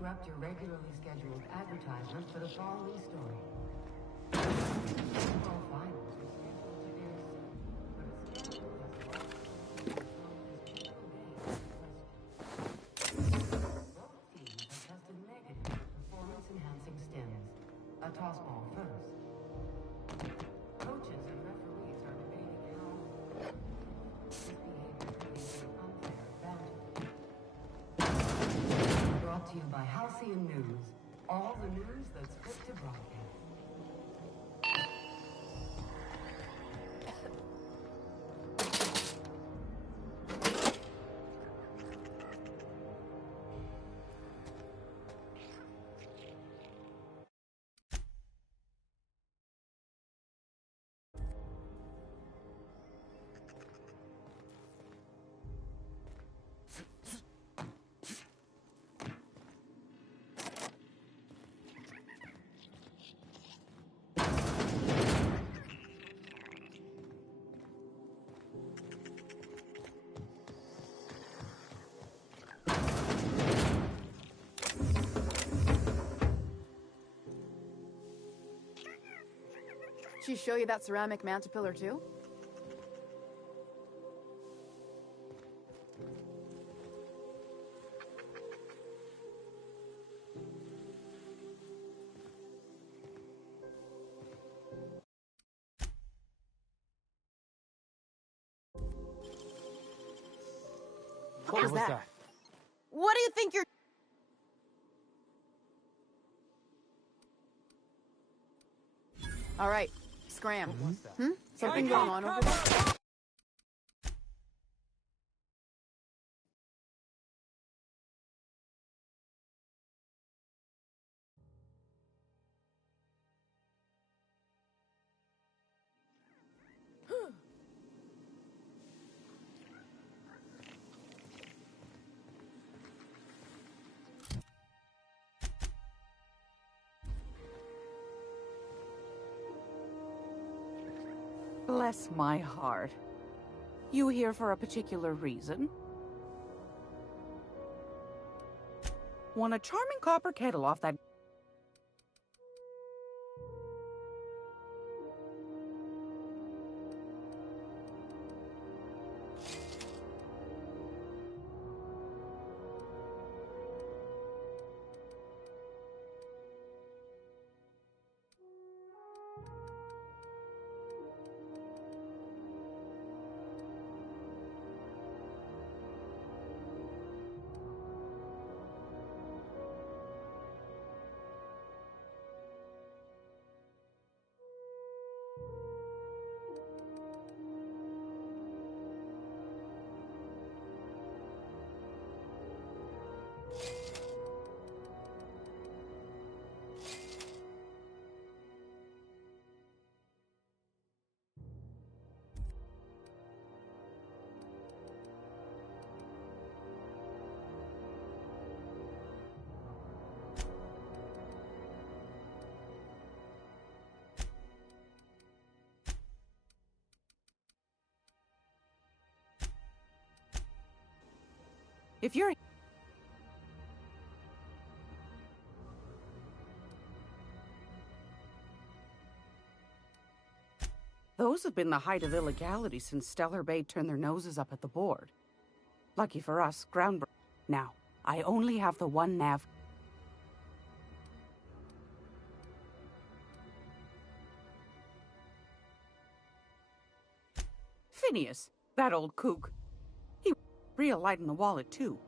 interrupt your regularly scheduled advertisement for the following story. All finals were scheduled to air soon, but a scandal has both teams have tested negative for performance-enhancing stims. A tossball first. Coaches and referees are debating how this behavior creates an unfair advantage. Brought to you by Halcyon News. All the news that's fit to broadcast. She show you that ceramic mantel pillar too? What was that? What do you think you're... All right, scram. Something going on over there? Bless my heart. You here for a particular reason? Want a charming copper kettle off that... If you're... Those have been the height of illegality since Stellar Bay turned their noses up at the board. Lucky for us, groundbreaking. Now, I only have the one nav. Phineas, that old kook. He real light in the wallet, too.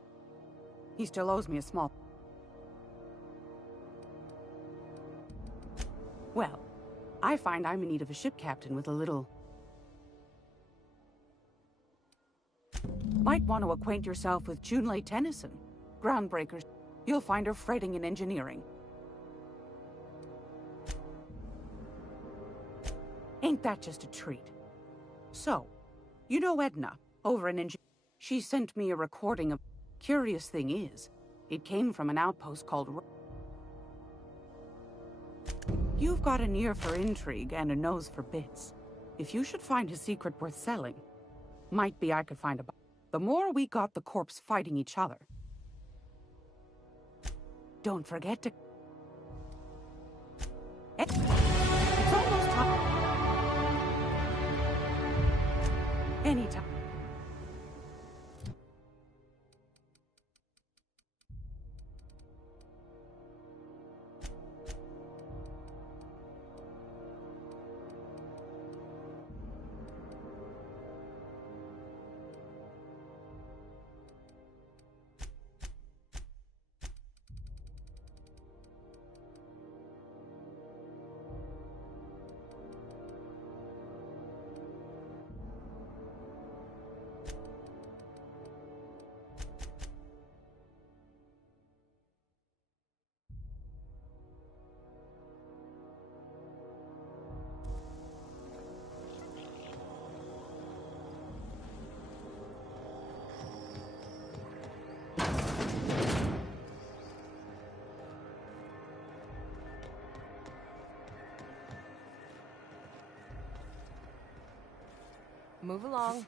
He still owes me a small... Well, I find I'm in need of a ship captain with a little... Might want to acquaint yourself with Junlei Tennyson. Groundbreakers. You'll find her fretting in engineering. Ain't that just a treat? So, you know Edna, over in she sent me a recording of... Curious thing is, it came from an outpost called... You've got an ear for intrigue and a nose for bits. If you should find a secret worth selling, might be I could find a... The more we got the corps fighting each other. Don't forget to... It's almost time. Anytime. Move along.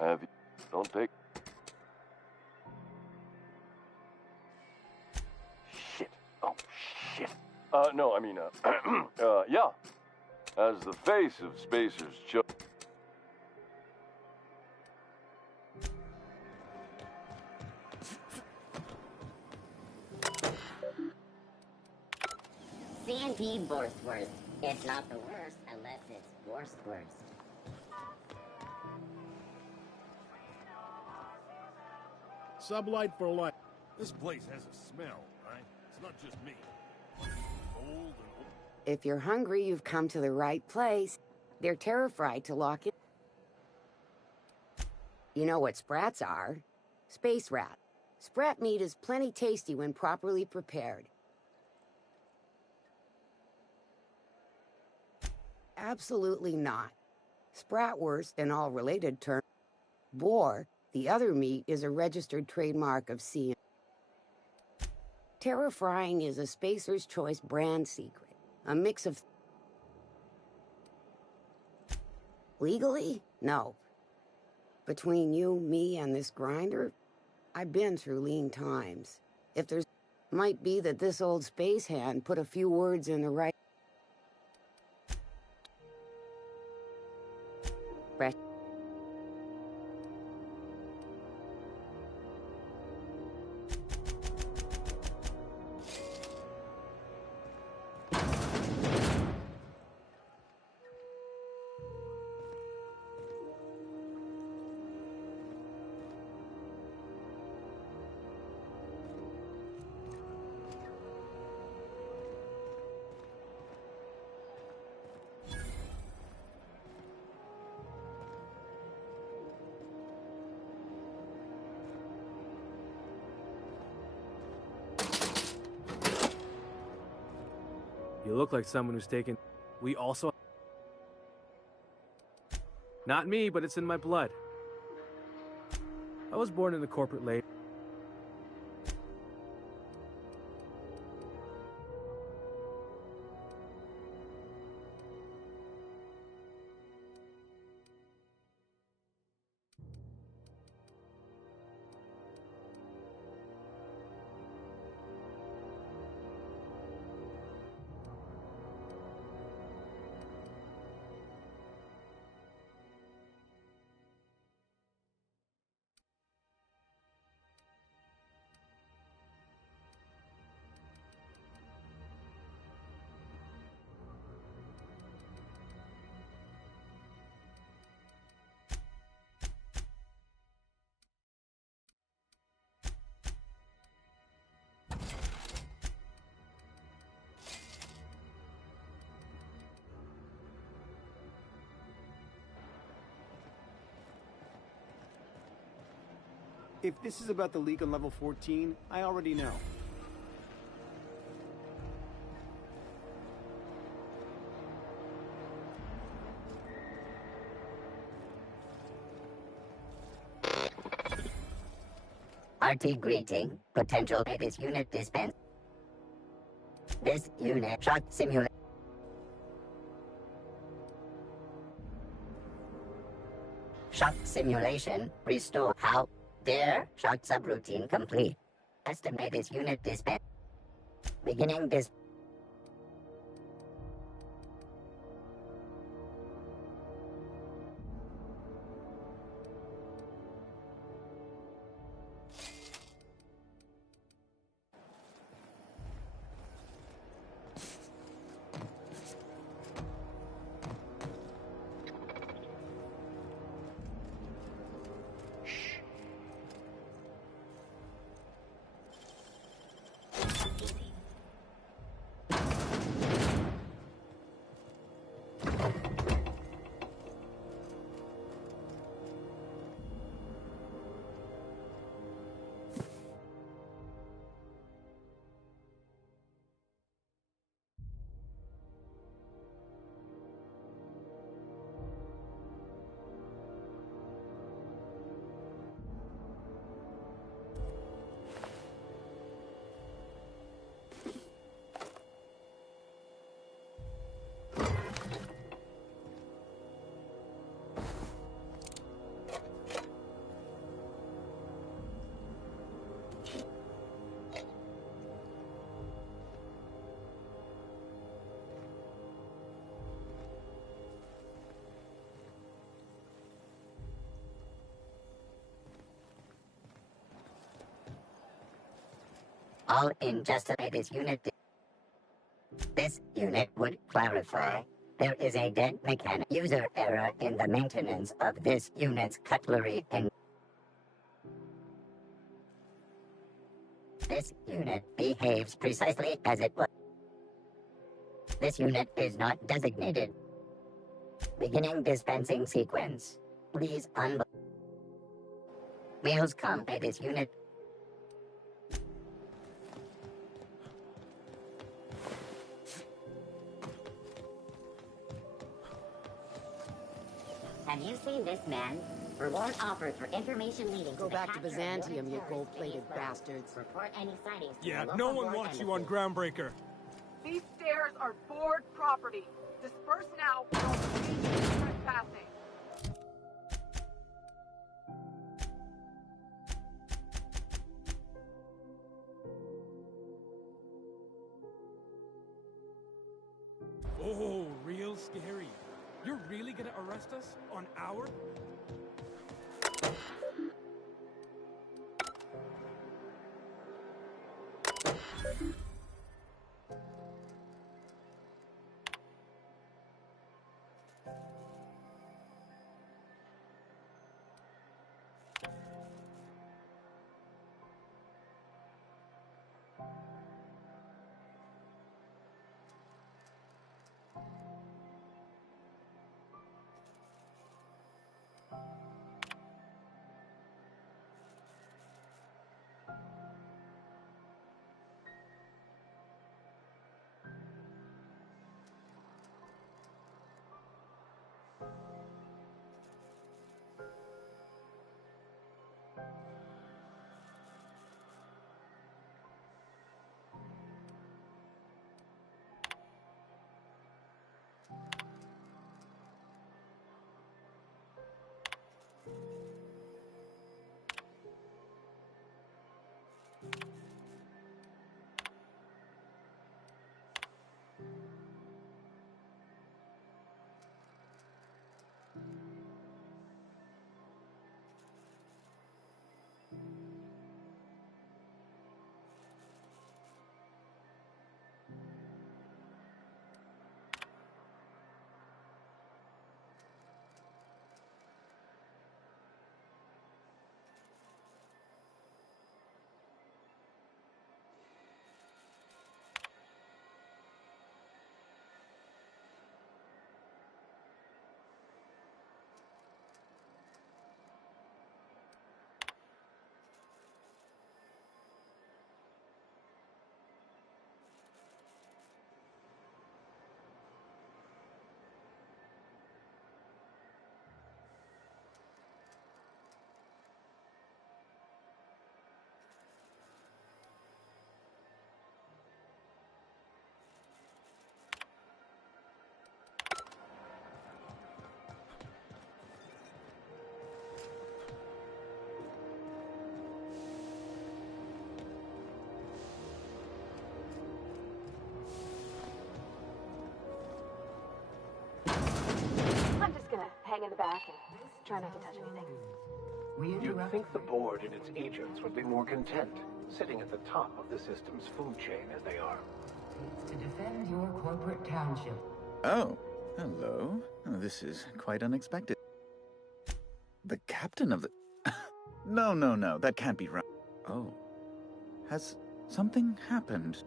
Have you? Don't take... Shit. Oh, shit. No, I mean, yeah. As the face of Spacer's choice... C&D Borstworst. It's not the worst unless it's Borstworst. Sublight for life. This place has a smell, right? It's not just me. Old and old. If you're hungry, you've come to the right place. They're terrified to lock in. You know what sprats are? Space rat. Sprat meat is plenty tasty when properly prepared. Absolutely not. Spratwurst, and all related terms. Boar, the other meat, is a registered trademark of C. Terra Frying is a Spacer's Choice brand secret. A mix of... Legally? No. Between you, me, and this grinder, I've been through lean times. If there's... Might be that this old space hand put a few words in the right... You look like someone who's taken... We also... Not me, but it's in my blood. I was born in the corporate lane. If this is about the leak on level 14, I already know. RT greeting. Potential this unit dispense. This unit shock simulation. Shock simulation. Restore. How? There. Shock subroutine complete. Estimated unit dispense. Beginning this. All in just this unit. This unit would clarify. There is a dead mechanic user error in the maintenance of this unit's cutlery and this unit behaves precisely as it was. This unit is not designated. Beginning dispensing sequence. Please Wheels come by this unit. Have you seen this man? Reward offered for information leading Go to the back to capture of Byzantium, you Unix gold-plated terrorists. bastards. Report any sightings to Yeah, the no local one board wants you on embassy. Groundbreaker. These stairs are board property. Disperse now or don't be trespassing. Oh, real scary. You're really gonna arrest us on our... back and try not to touch anything. You'd think the board and its agents would be more content, sitting at the top of the system's food chain as they are. To defend your corporate township. Oh, hello. Oh, this is quite unexpected. The captain of the... No, that can't be right. Oh. Has something happened?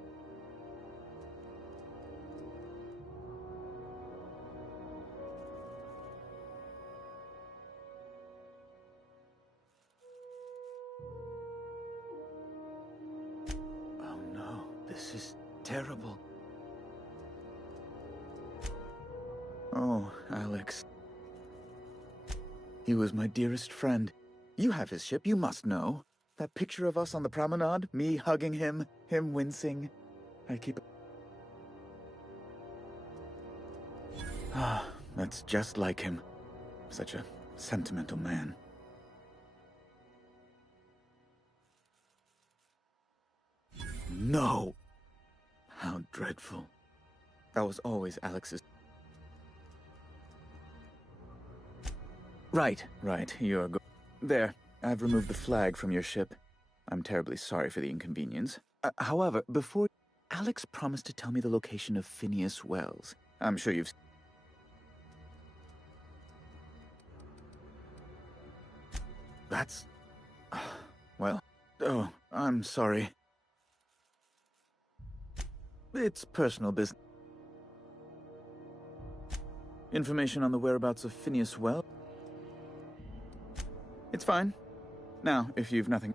Oh no, this is terrible. Oh, Alex. He was my dearest friend. You have his ship, you must know. That picture of us on the promenade, me hugging him, him wincing. I keep... Ah, that's just like him. Such a sentimental man. No! How dreadful. That was always Alex's... Right, you're go... There, I've removed the flag from your ship. I'm terribly sorry for the inconvenience. However, before... Alex promised to tell me the location of Phineas Wells. I'm sure you've... That's... Well... Oh, I'm sorry. It's personal business. Information on the whereabouts of Phineas Wells? It's fine. Now, if you've nothing...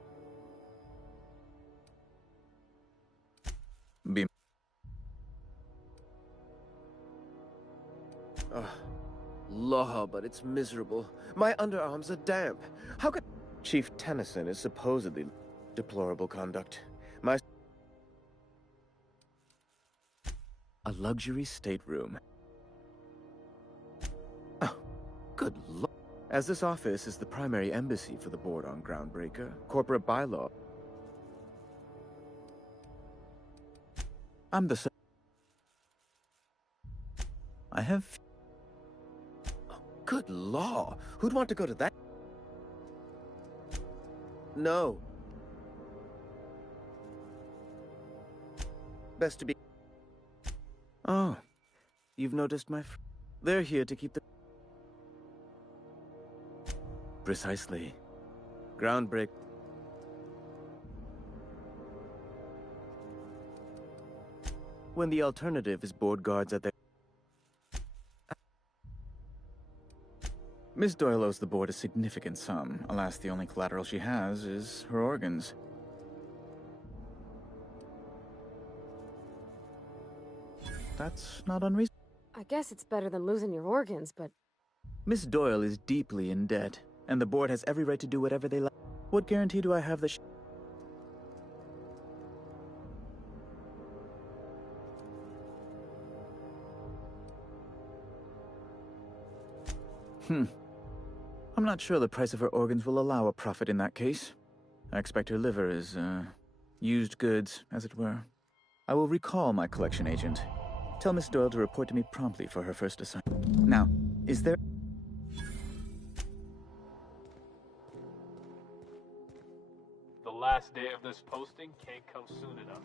Be... Law, but it's miserable. My underarms are damp. How could... Chief Tennyson is supposedly deplorable conduct. My... A luxury stateroom. Oh, good lord. As this office is the primary embassy for the board on Groundbreaker, corporate bylaw... I'm the... I have... Oh, good law. Who'd want to go to that? No. Best to be... Oh, you've noticed my... They're here to keep the... Precisely. Groundbreak... When the alternative is board guards at their... Miss Doyle owes the board a significant sum. Alas, the only collateral she has is her organs. That's not unreasonable. I guess it's better than losing your organs, but... Miss Doyle is deeply in debt, and the board has every right to do whatever they like. What guarantee do I have that I'm not sure the price of her organs will allow a profit in that case. I expect her liver is, used goods, as it were. I will recall my collection agent. Tell Miss Doyle to report to me promptly for her first assignment. Now, is there... The last day of this posting can't come soon enough.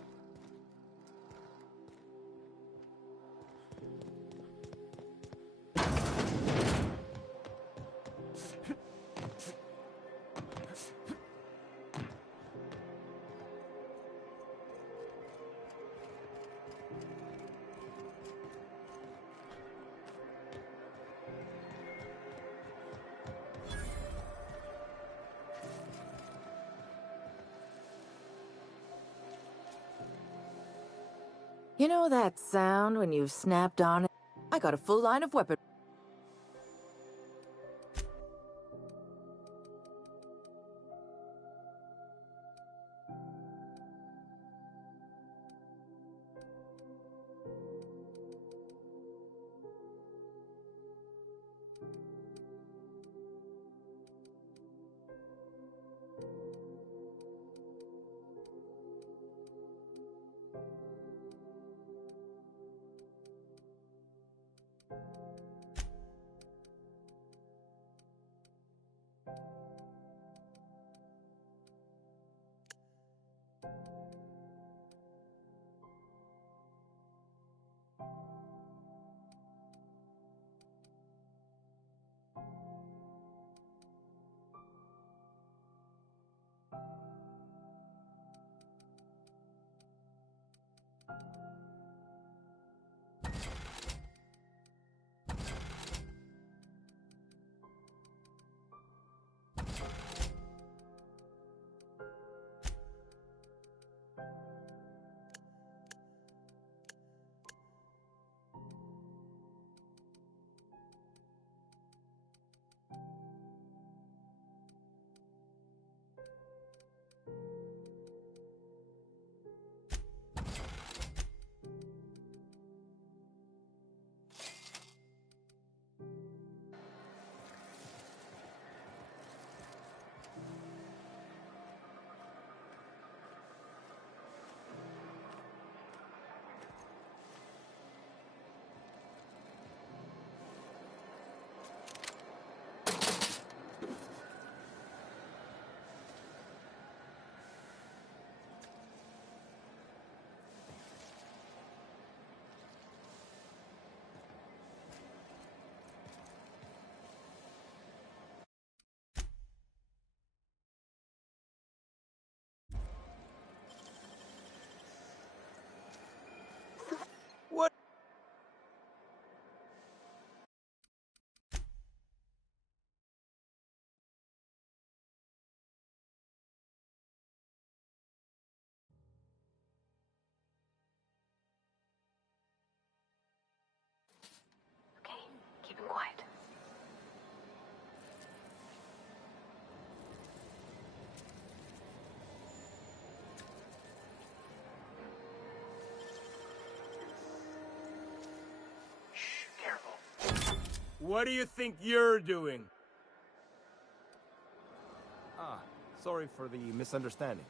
You know that sound when you've snapped on it? I got a full line of weapons. What do you think you're doing? Ah, sorry for the misunderstanding.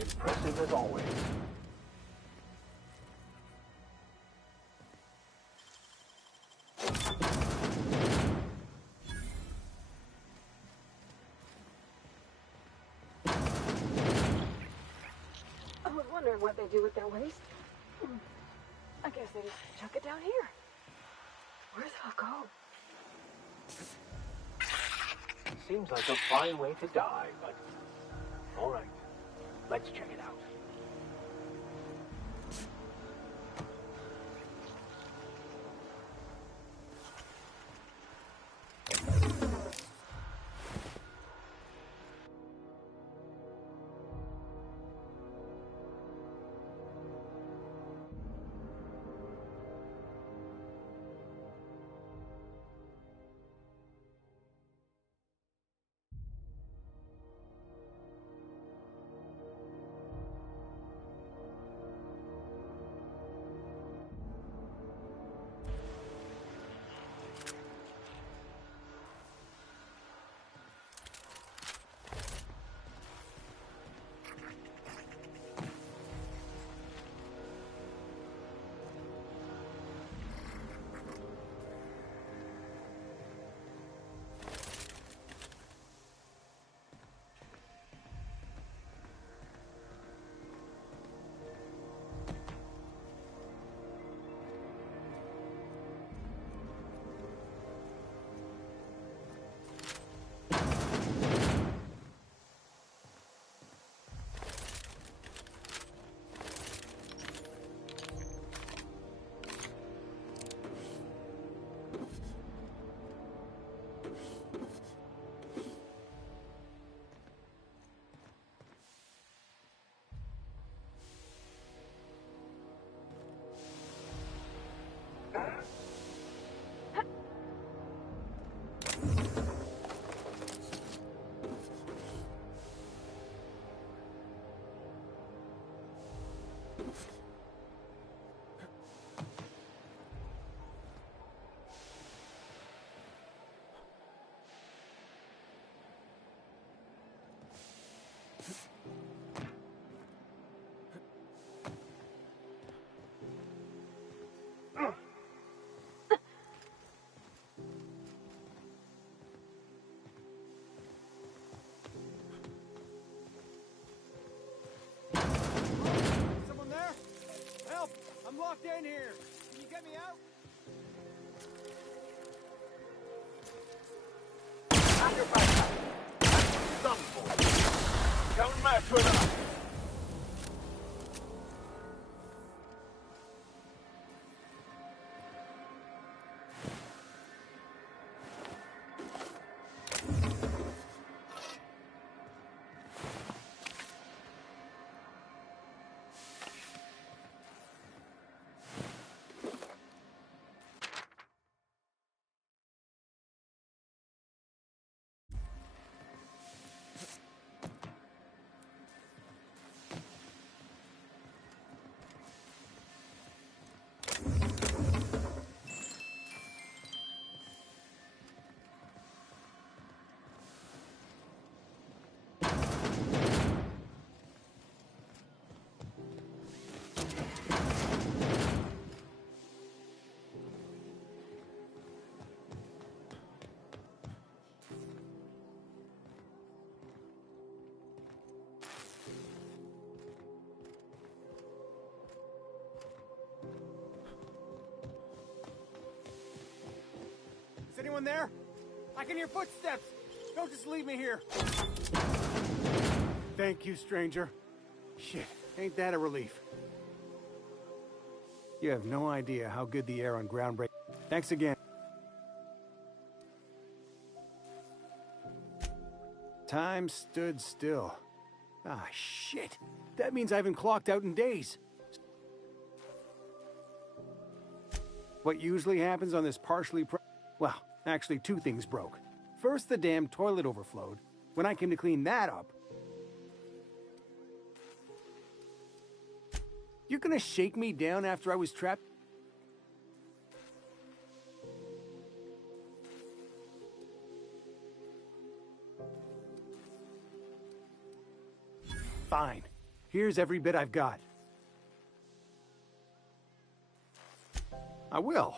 Impressive as always. I was wondering what they do with their waste. I guess they just chuck it down here. Where's it all go? Seems like a fine way to die, but... Alright, let's check it out. Someone there? Help! I'm locked in here. Can you get me out? Don't mess with us! anyone there? I can hear footsteps! Don't just leave me here! Thank you, stranger. Shit, ain't that a relief? You have no idea how good the air on Groundbreak. Thanks again. Time stood still. Ah, shit. That means I haven't clocked out in days. What usually happens on this well, actually 2 things broke. First, the damn toilet overflowed. When I came to clean that up... You gonna shake me down after I was trapped? Fine. Here's every bit I've got. I will.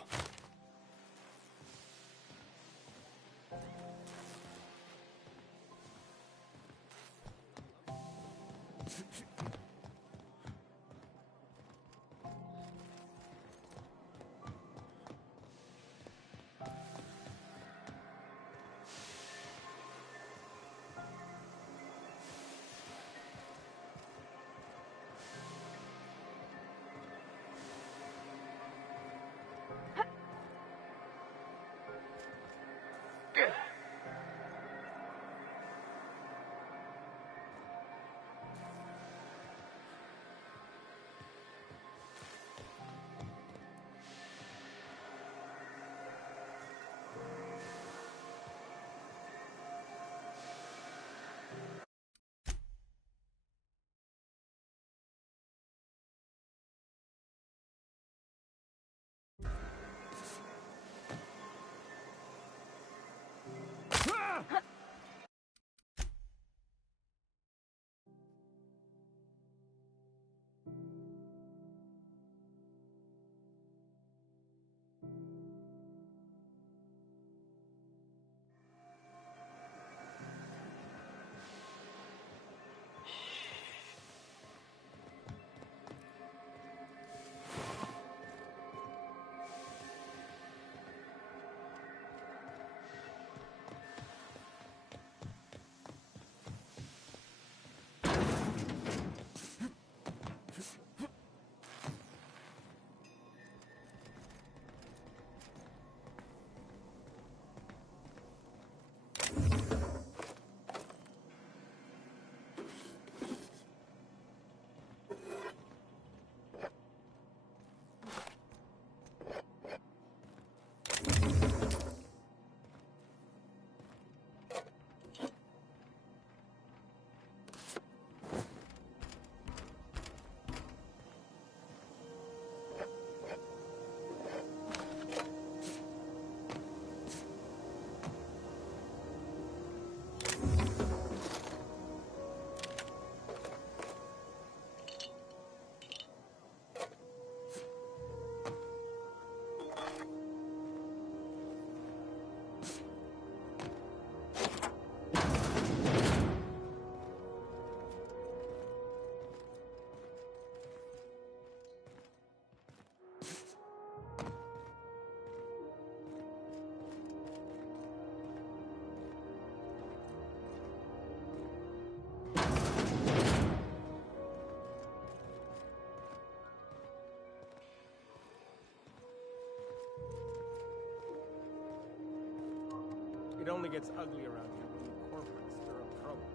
It only gets ugly around here when the corporates stir up trouble.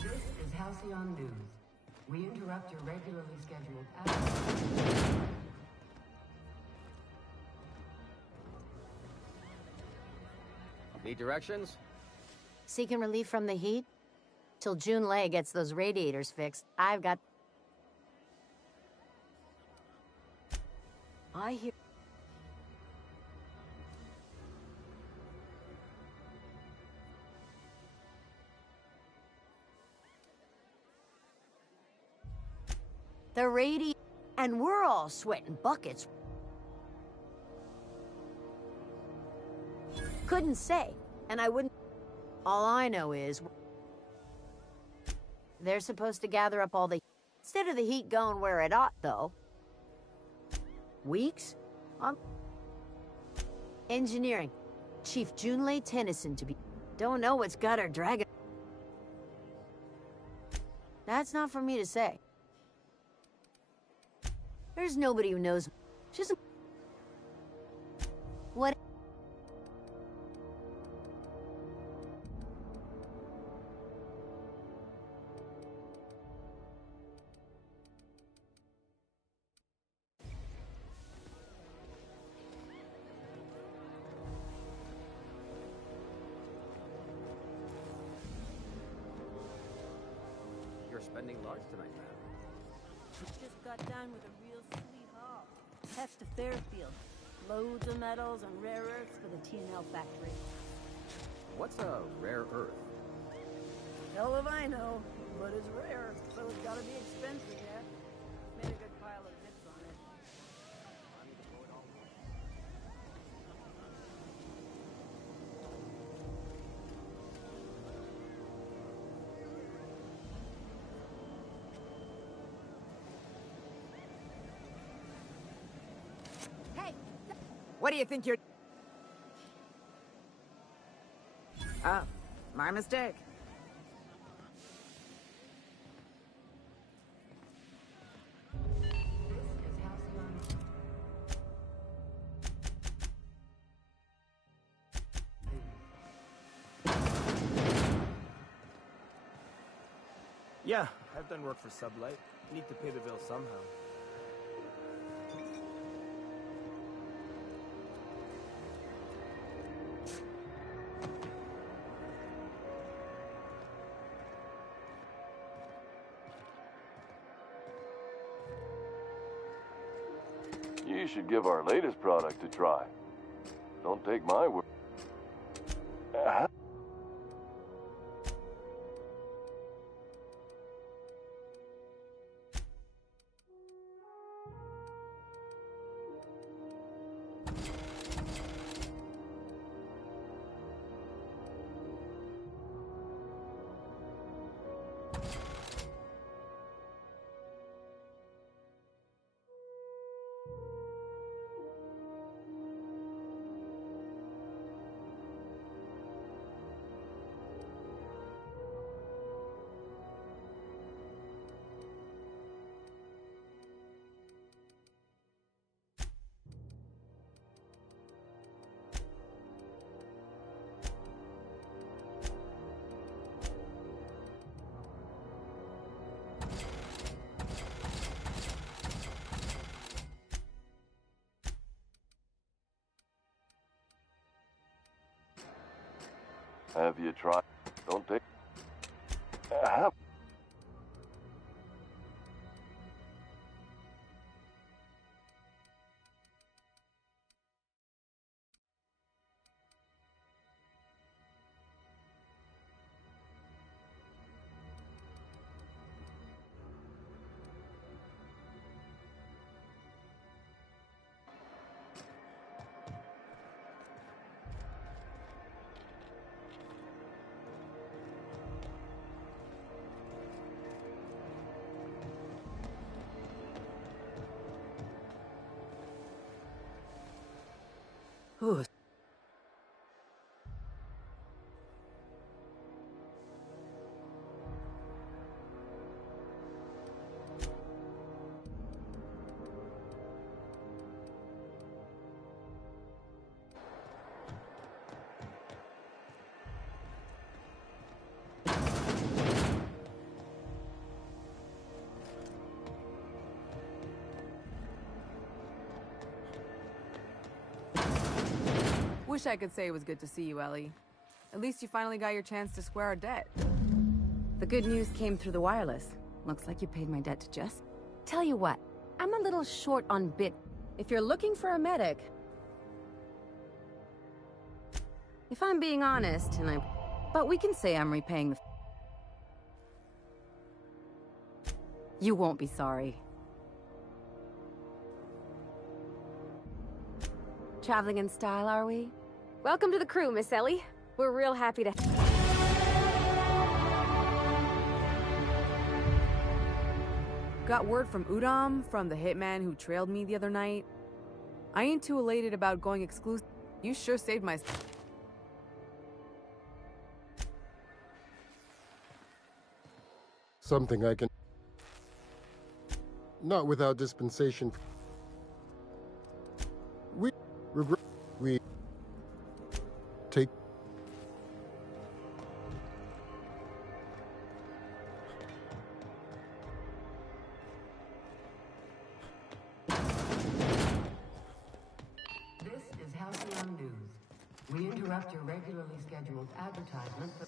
This is Halcyon News. We interrupt your regularly scheduled hours. Need directions? Seeking relief from the heat? Till June Lay gets those radiators fixed, I've got... I hear... The and we're all sweating buckets. Couldn't say, and I wouldn't. All I know is they're supposed to gather up all the instead of the heat going where it ought, though. Weeks? Engineering. Chief Junlei Tennyson to be. Don't know what's got her dragging. That's not for me to say. There's nobody who knows. She's a... What? You're spending large tonight, man. Just got done with a real sweet haul. Heft to Fairfield. Loads of metals and rare earths for the T&L factory. What's a rare earth? Hell if I know, but it's rare, so it's gotta be expensive, yeah? Made a good pile of bits on it. Hey! What do you think you're... Oh, my mistake. Yeah, I've done work for Sublight. Need to pay the bill somehow. You should give our latest product a try. Don't take my word. Have you tried? Don't take... Ooh. Wish I could say it was good to see you, Ellie. At least you finally got your chance to square our debt. The good news came through the wireless. Looks like you paid my debt to Jess. Tell you what, I'm a little short on bit. If you're looking for a medic... If I'm being honest, but we can say I'm repaying the... You won't be sorry. Traveling in style, are we? Welcome to the crew, Miss Ellie. We're real happy to... Got word from Udom, from the hitman who trailed me the other night. I ain't too elated about going exclusive. You sure saved my... Something I can... Not without dispensation. We regret... We... Take... This is Halcyon News. We interrupt your regularly scheduled advertisement for...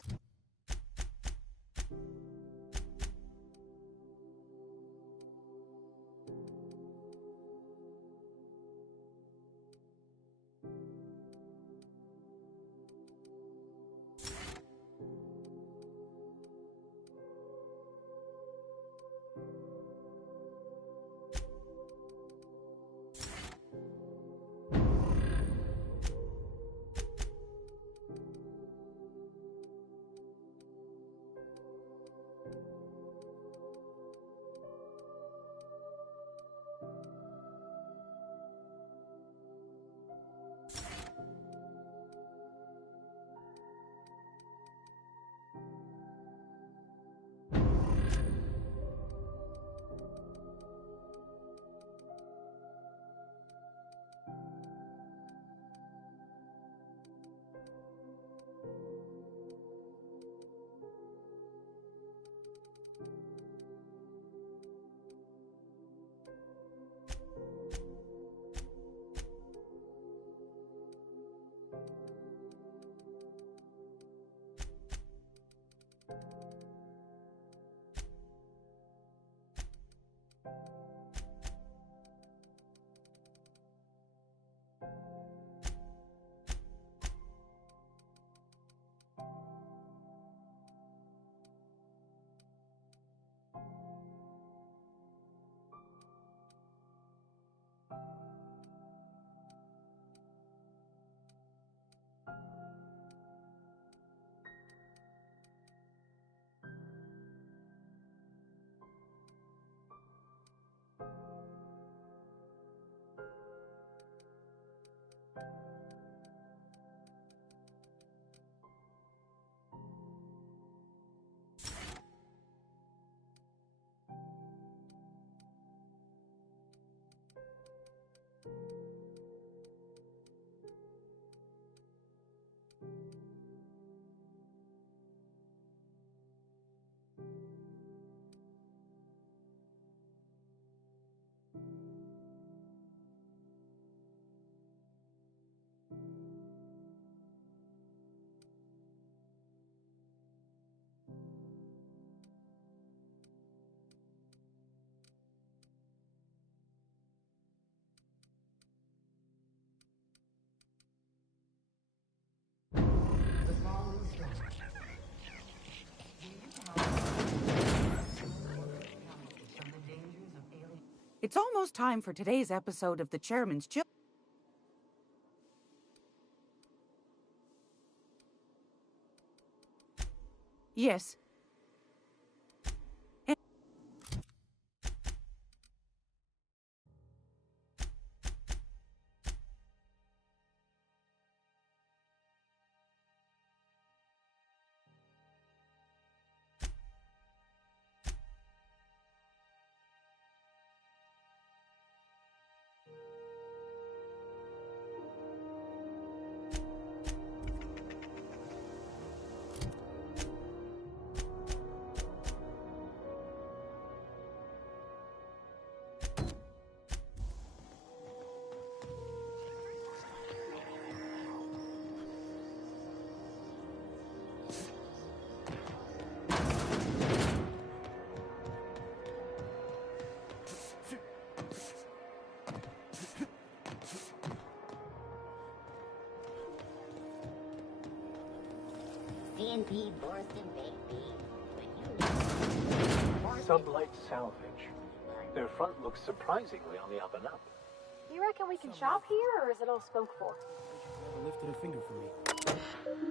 It's almost time for today's episode of the Chairman's Chill. Yes. CNP Borston baby. Sublight salvage. Their front looks surprisingly on the up and up. You reckon we can shop here, or is it all spoke for? Never lifted a finger for me.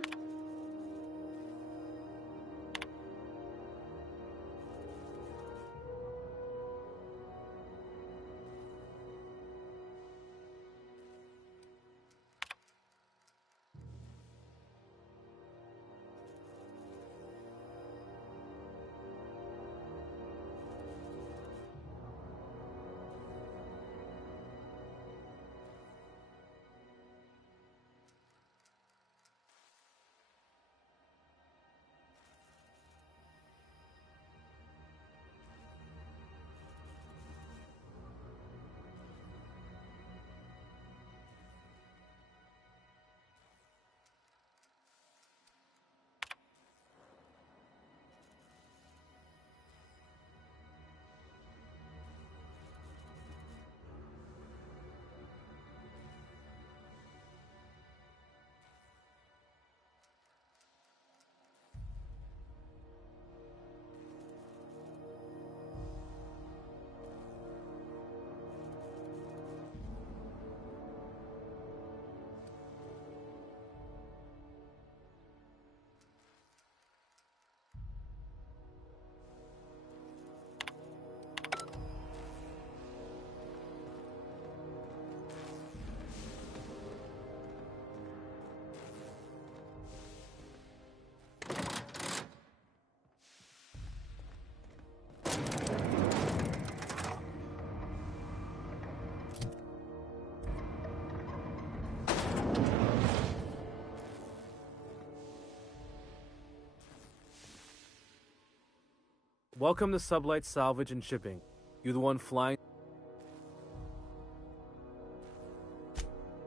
Welcome to Sublight Salvage and Shipping. You the one flying?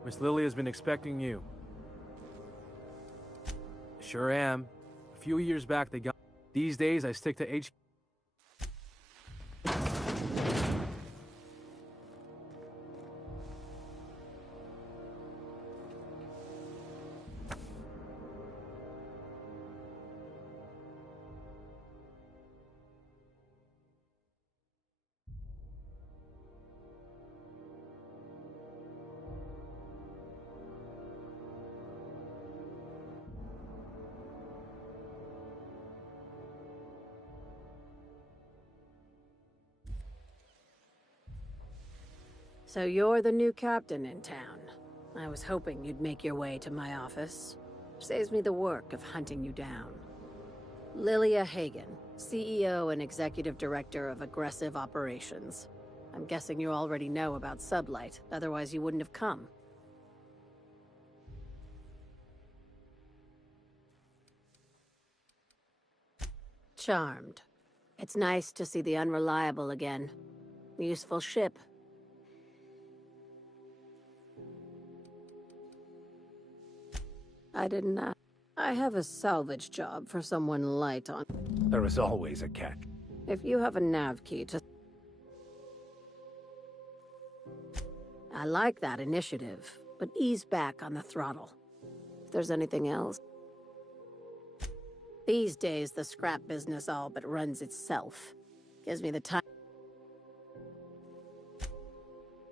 Miss Lily has been expecting you. Sure am. A few years back they got... These days I stick to HQ. So you're the new captain in town. I was hoping you'd make your way to my office. Saves me the work of hunting you down. Lilia Hagen, CEO and Executive Director of Aggressive Operations. I'm guessing you already know about Sublight, otherwise you wouldn't have come. Charmed. It's nice to see the Unreliable again. Useful ship. I didn't I have a salvage job for someone light on. There is always a catch. If you have a nav key to... I like that initiative, but ease back on the throttle. If there's anything else... These days, the scrap business all but runs itself. Gives me the time...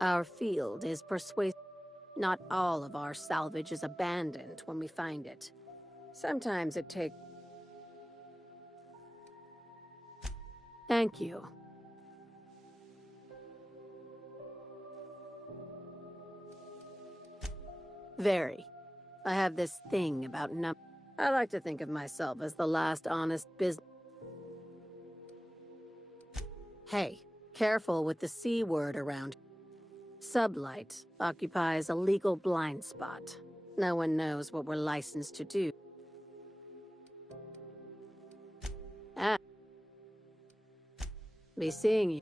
Our field is persuasive. Not all of our salvage is abandoned when we find it. Sometimes it takes... Thank you. Very. I have this thing about I like to think of myself as the last honest business. Hey, careful with the C word around. Sublight occupies a legal blind spot. No one knows what we're licensed to do. Be seeing you.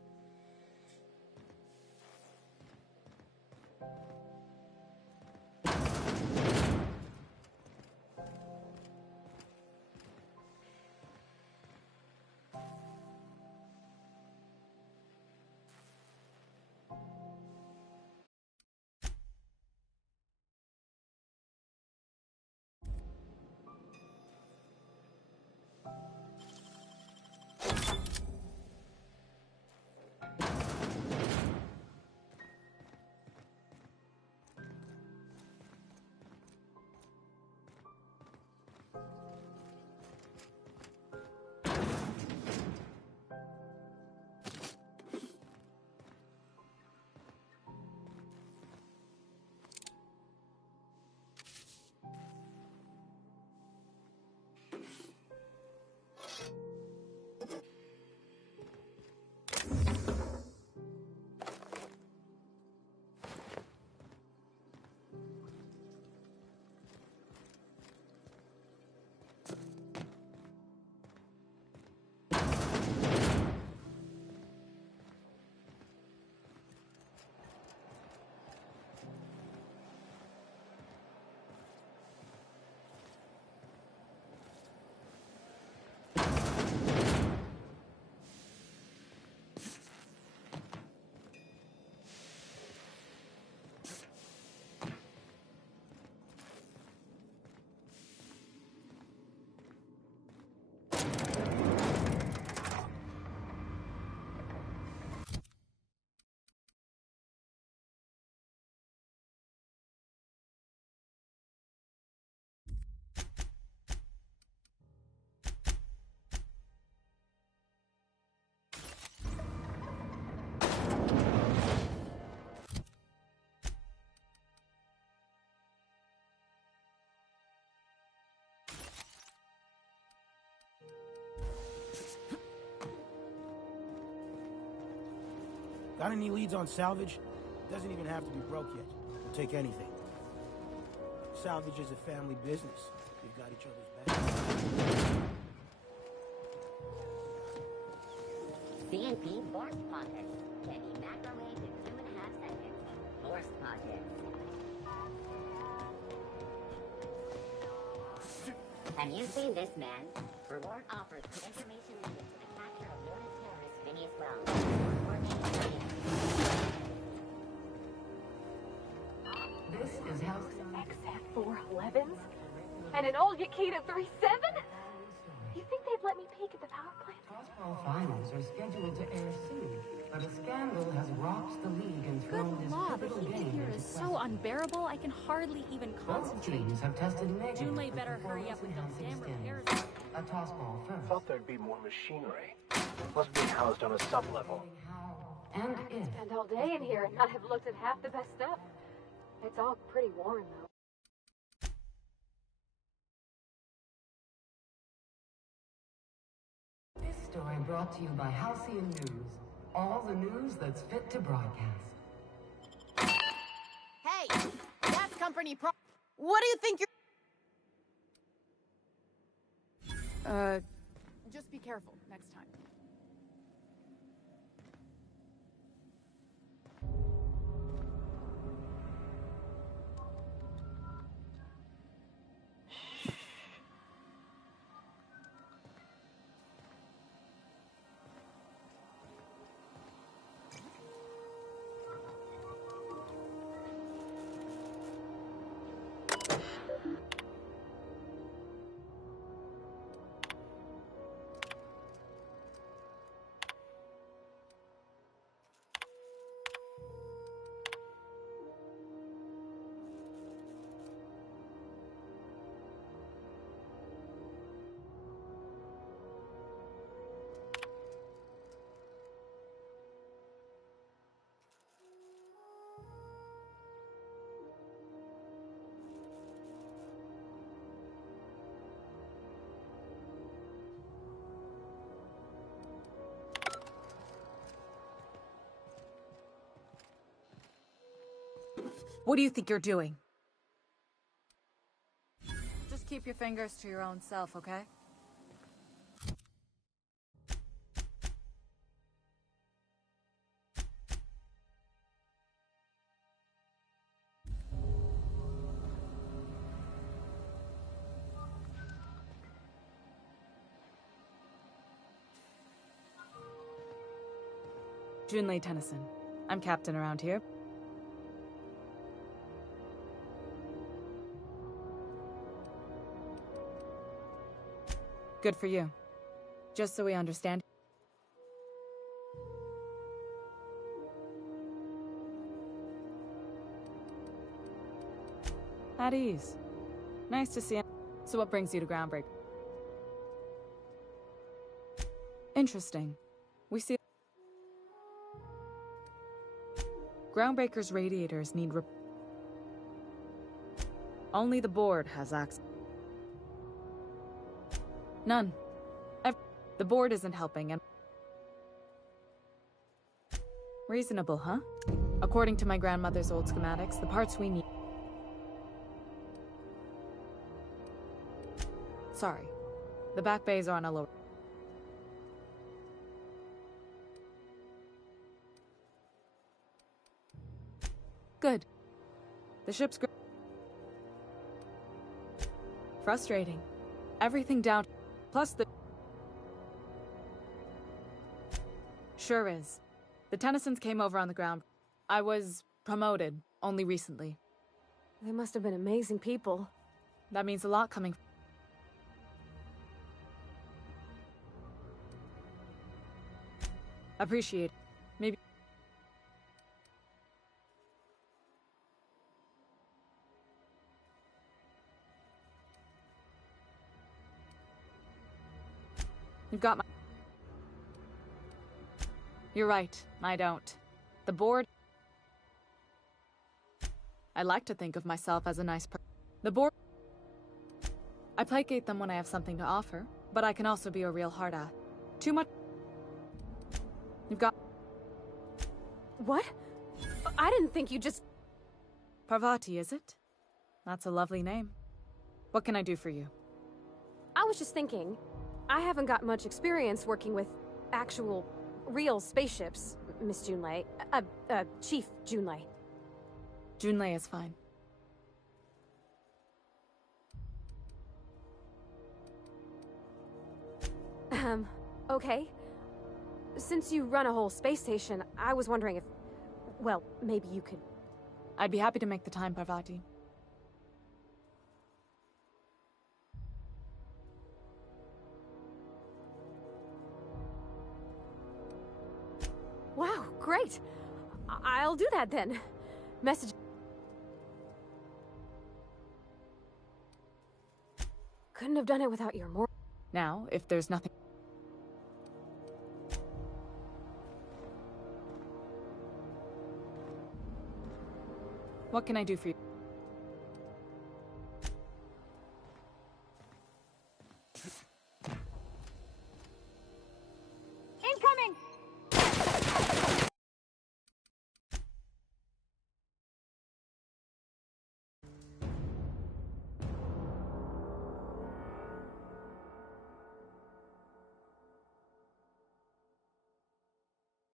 Got any leads on salvage? Doesn't even have to be broke yet. We'll take anything. Salvage is a family business. We've got each other's back. CNP Force Pockets can be microwaved in 2.5 seconds. Force Pockets. Have you seen this man? Reward offers to information needed to the capture of noted terrorist Phineas Wells. This is House XF411s? And an old Yakita 37? You think they'd let me peek at the power plant? Tossball finals are scheduled to air soon, but a scandal has rocked the league and thrown this pivotal game Here into is question. so unbearable, I can hardly even Both concentrate. teams have tested negative Junlei for better hurry up with those damn performance-enhancing repairs. stimulants. A tossball first. Thought there'd be more machinery. Must be housed on a sub-level. And I could spend all day in here and not have looked at half the best stuff. It's all pretty worn, though. This story brought to you by Halcyon News. All the news that's fit to broadcast. Hey, that's company pro. What do you think you're? Just be careful next time. What do you think you're doing? Just keep your fingers to your own self, okay? Junlei Tennyson. I'm captain around here. Good for you. Just so we understand. At ease. Nice to see you. So what brings you to Groundbreak? Interesting. We see... Groundbreaker's radiators need only the board has access. None. The board isn't helping and... Reasonable, huh? According to my grandmother's old schematics, the parts we need... Sorry. The back bays are on a lower... Good. The ship's... Frustrating. Everything down... Plus the... Sure is. The Tennysons came over on the ground. I was promoted only recently. They must have been amazing people. That means a lot coming... Appreciate. Maybe... You've got my... You're right, I don't. The board... I like to think of myself as a nice person. The board... I placate them when I have something to offer, but I can also be a real hard ass. Too much... You've got... What? I didn't think you just... Parvati, is it? That's a lovely name. What can I do for you? I was just thinking, I haven't got much experience working with actual, real spaceships, Miss Junlei. Chief Junlei. Junlei is fine. Okay. Since you run a whole space station, I was wondering if... Well, maybe you could... I'd be happy to make the time, Parvati. Wow, great! I'll do that then. Message... Couldn't have done it without your more... Now, if there's nothing... What can I do for you?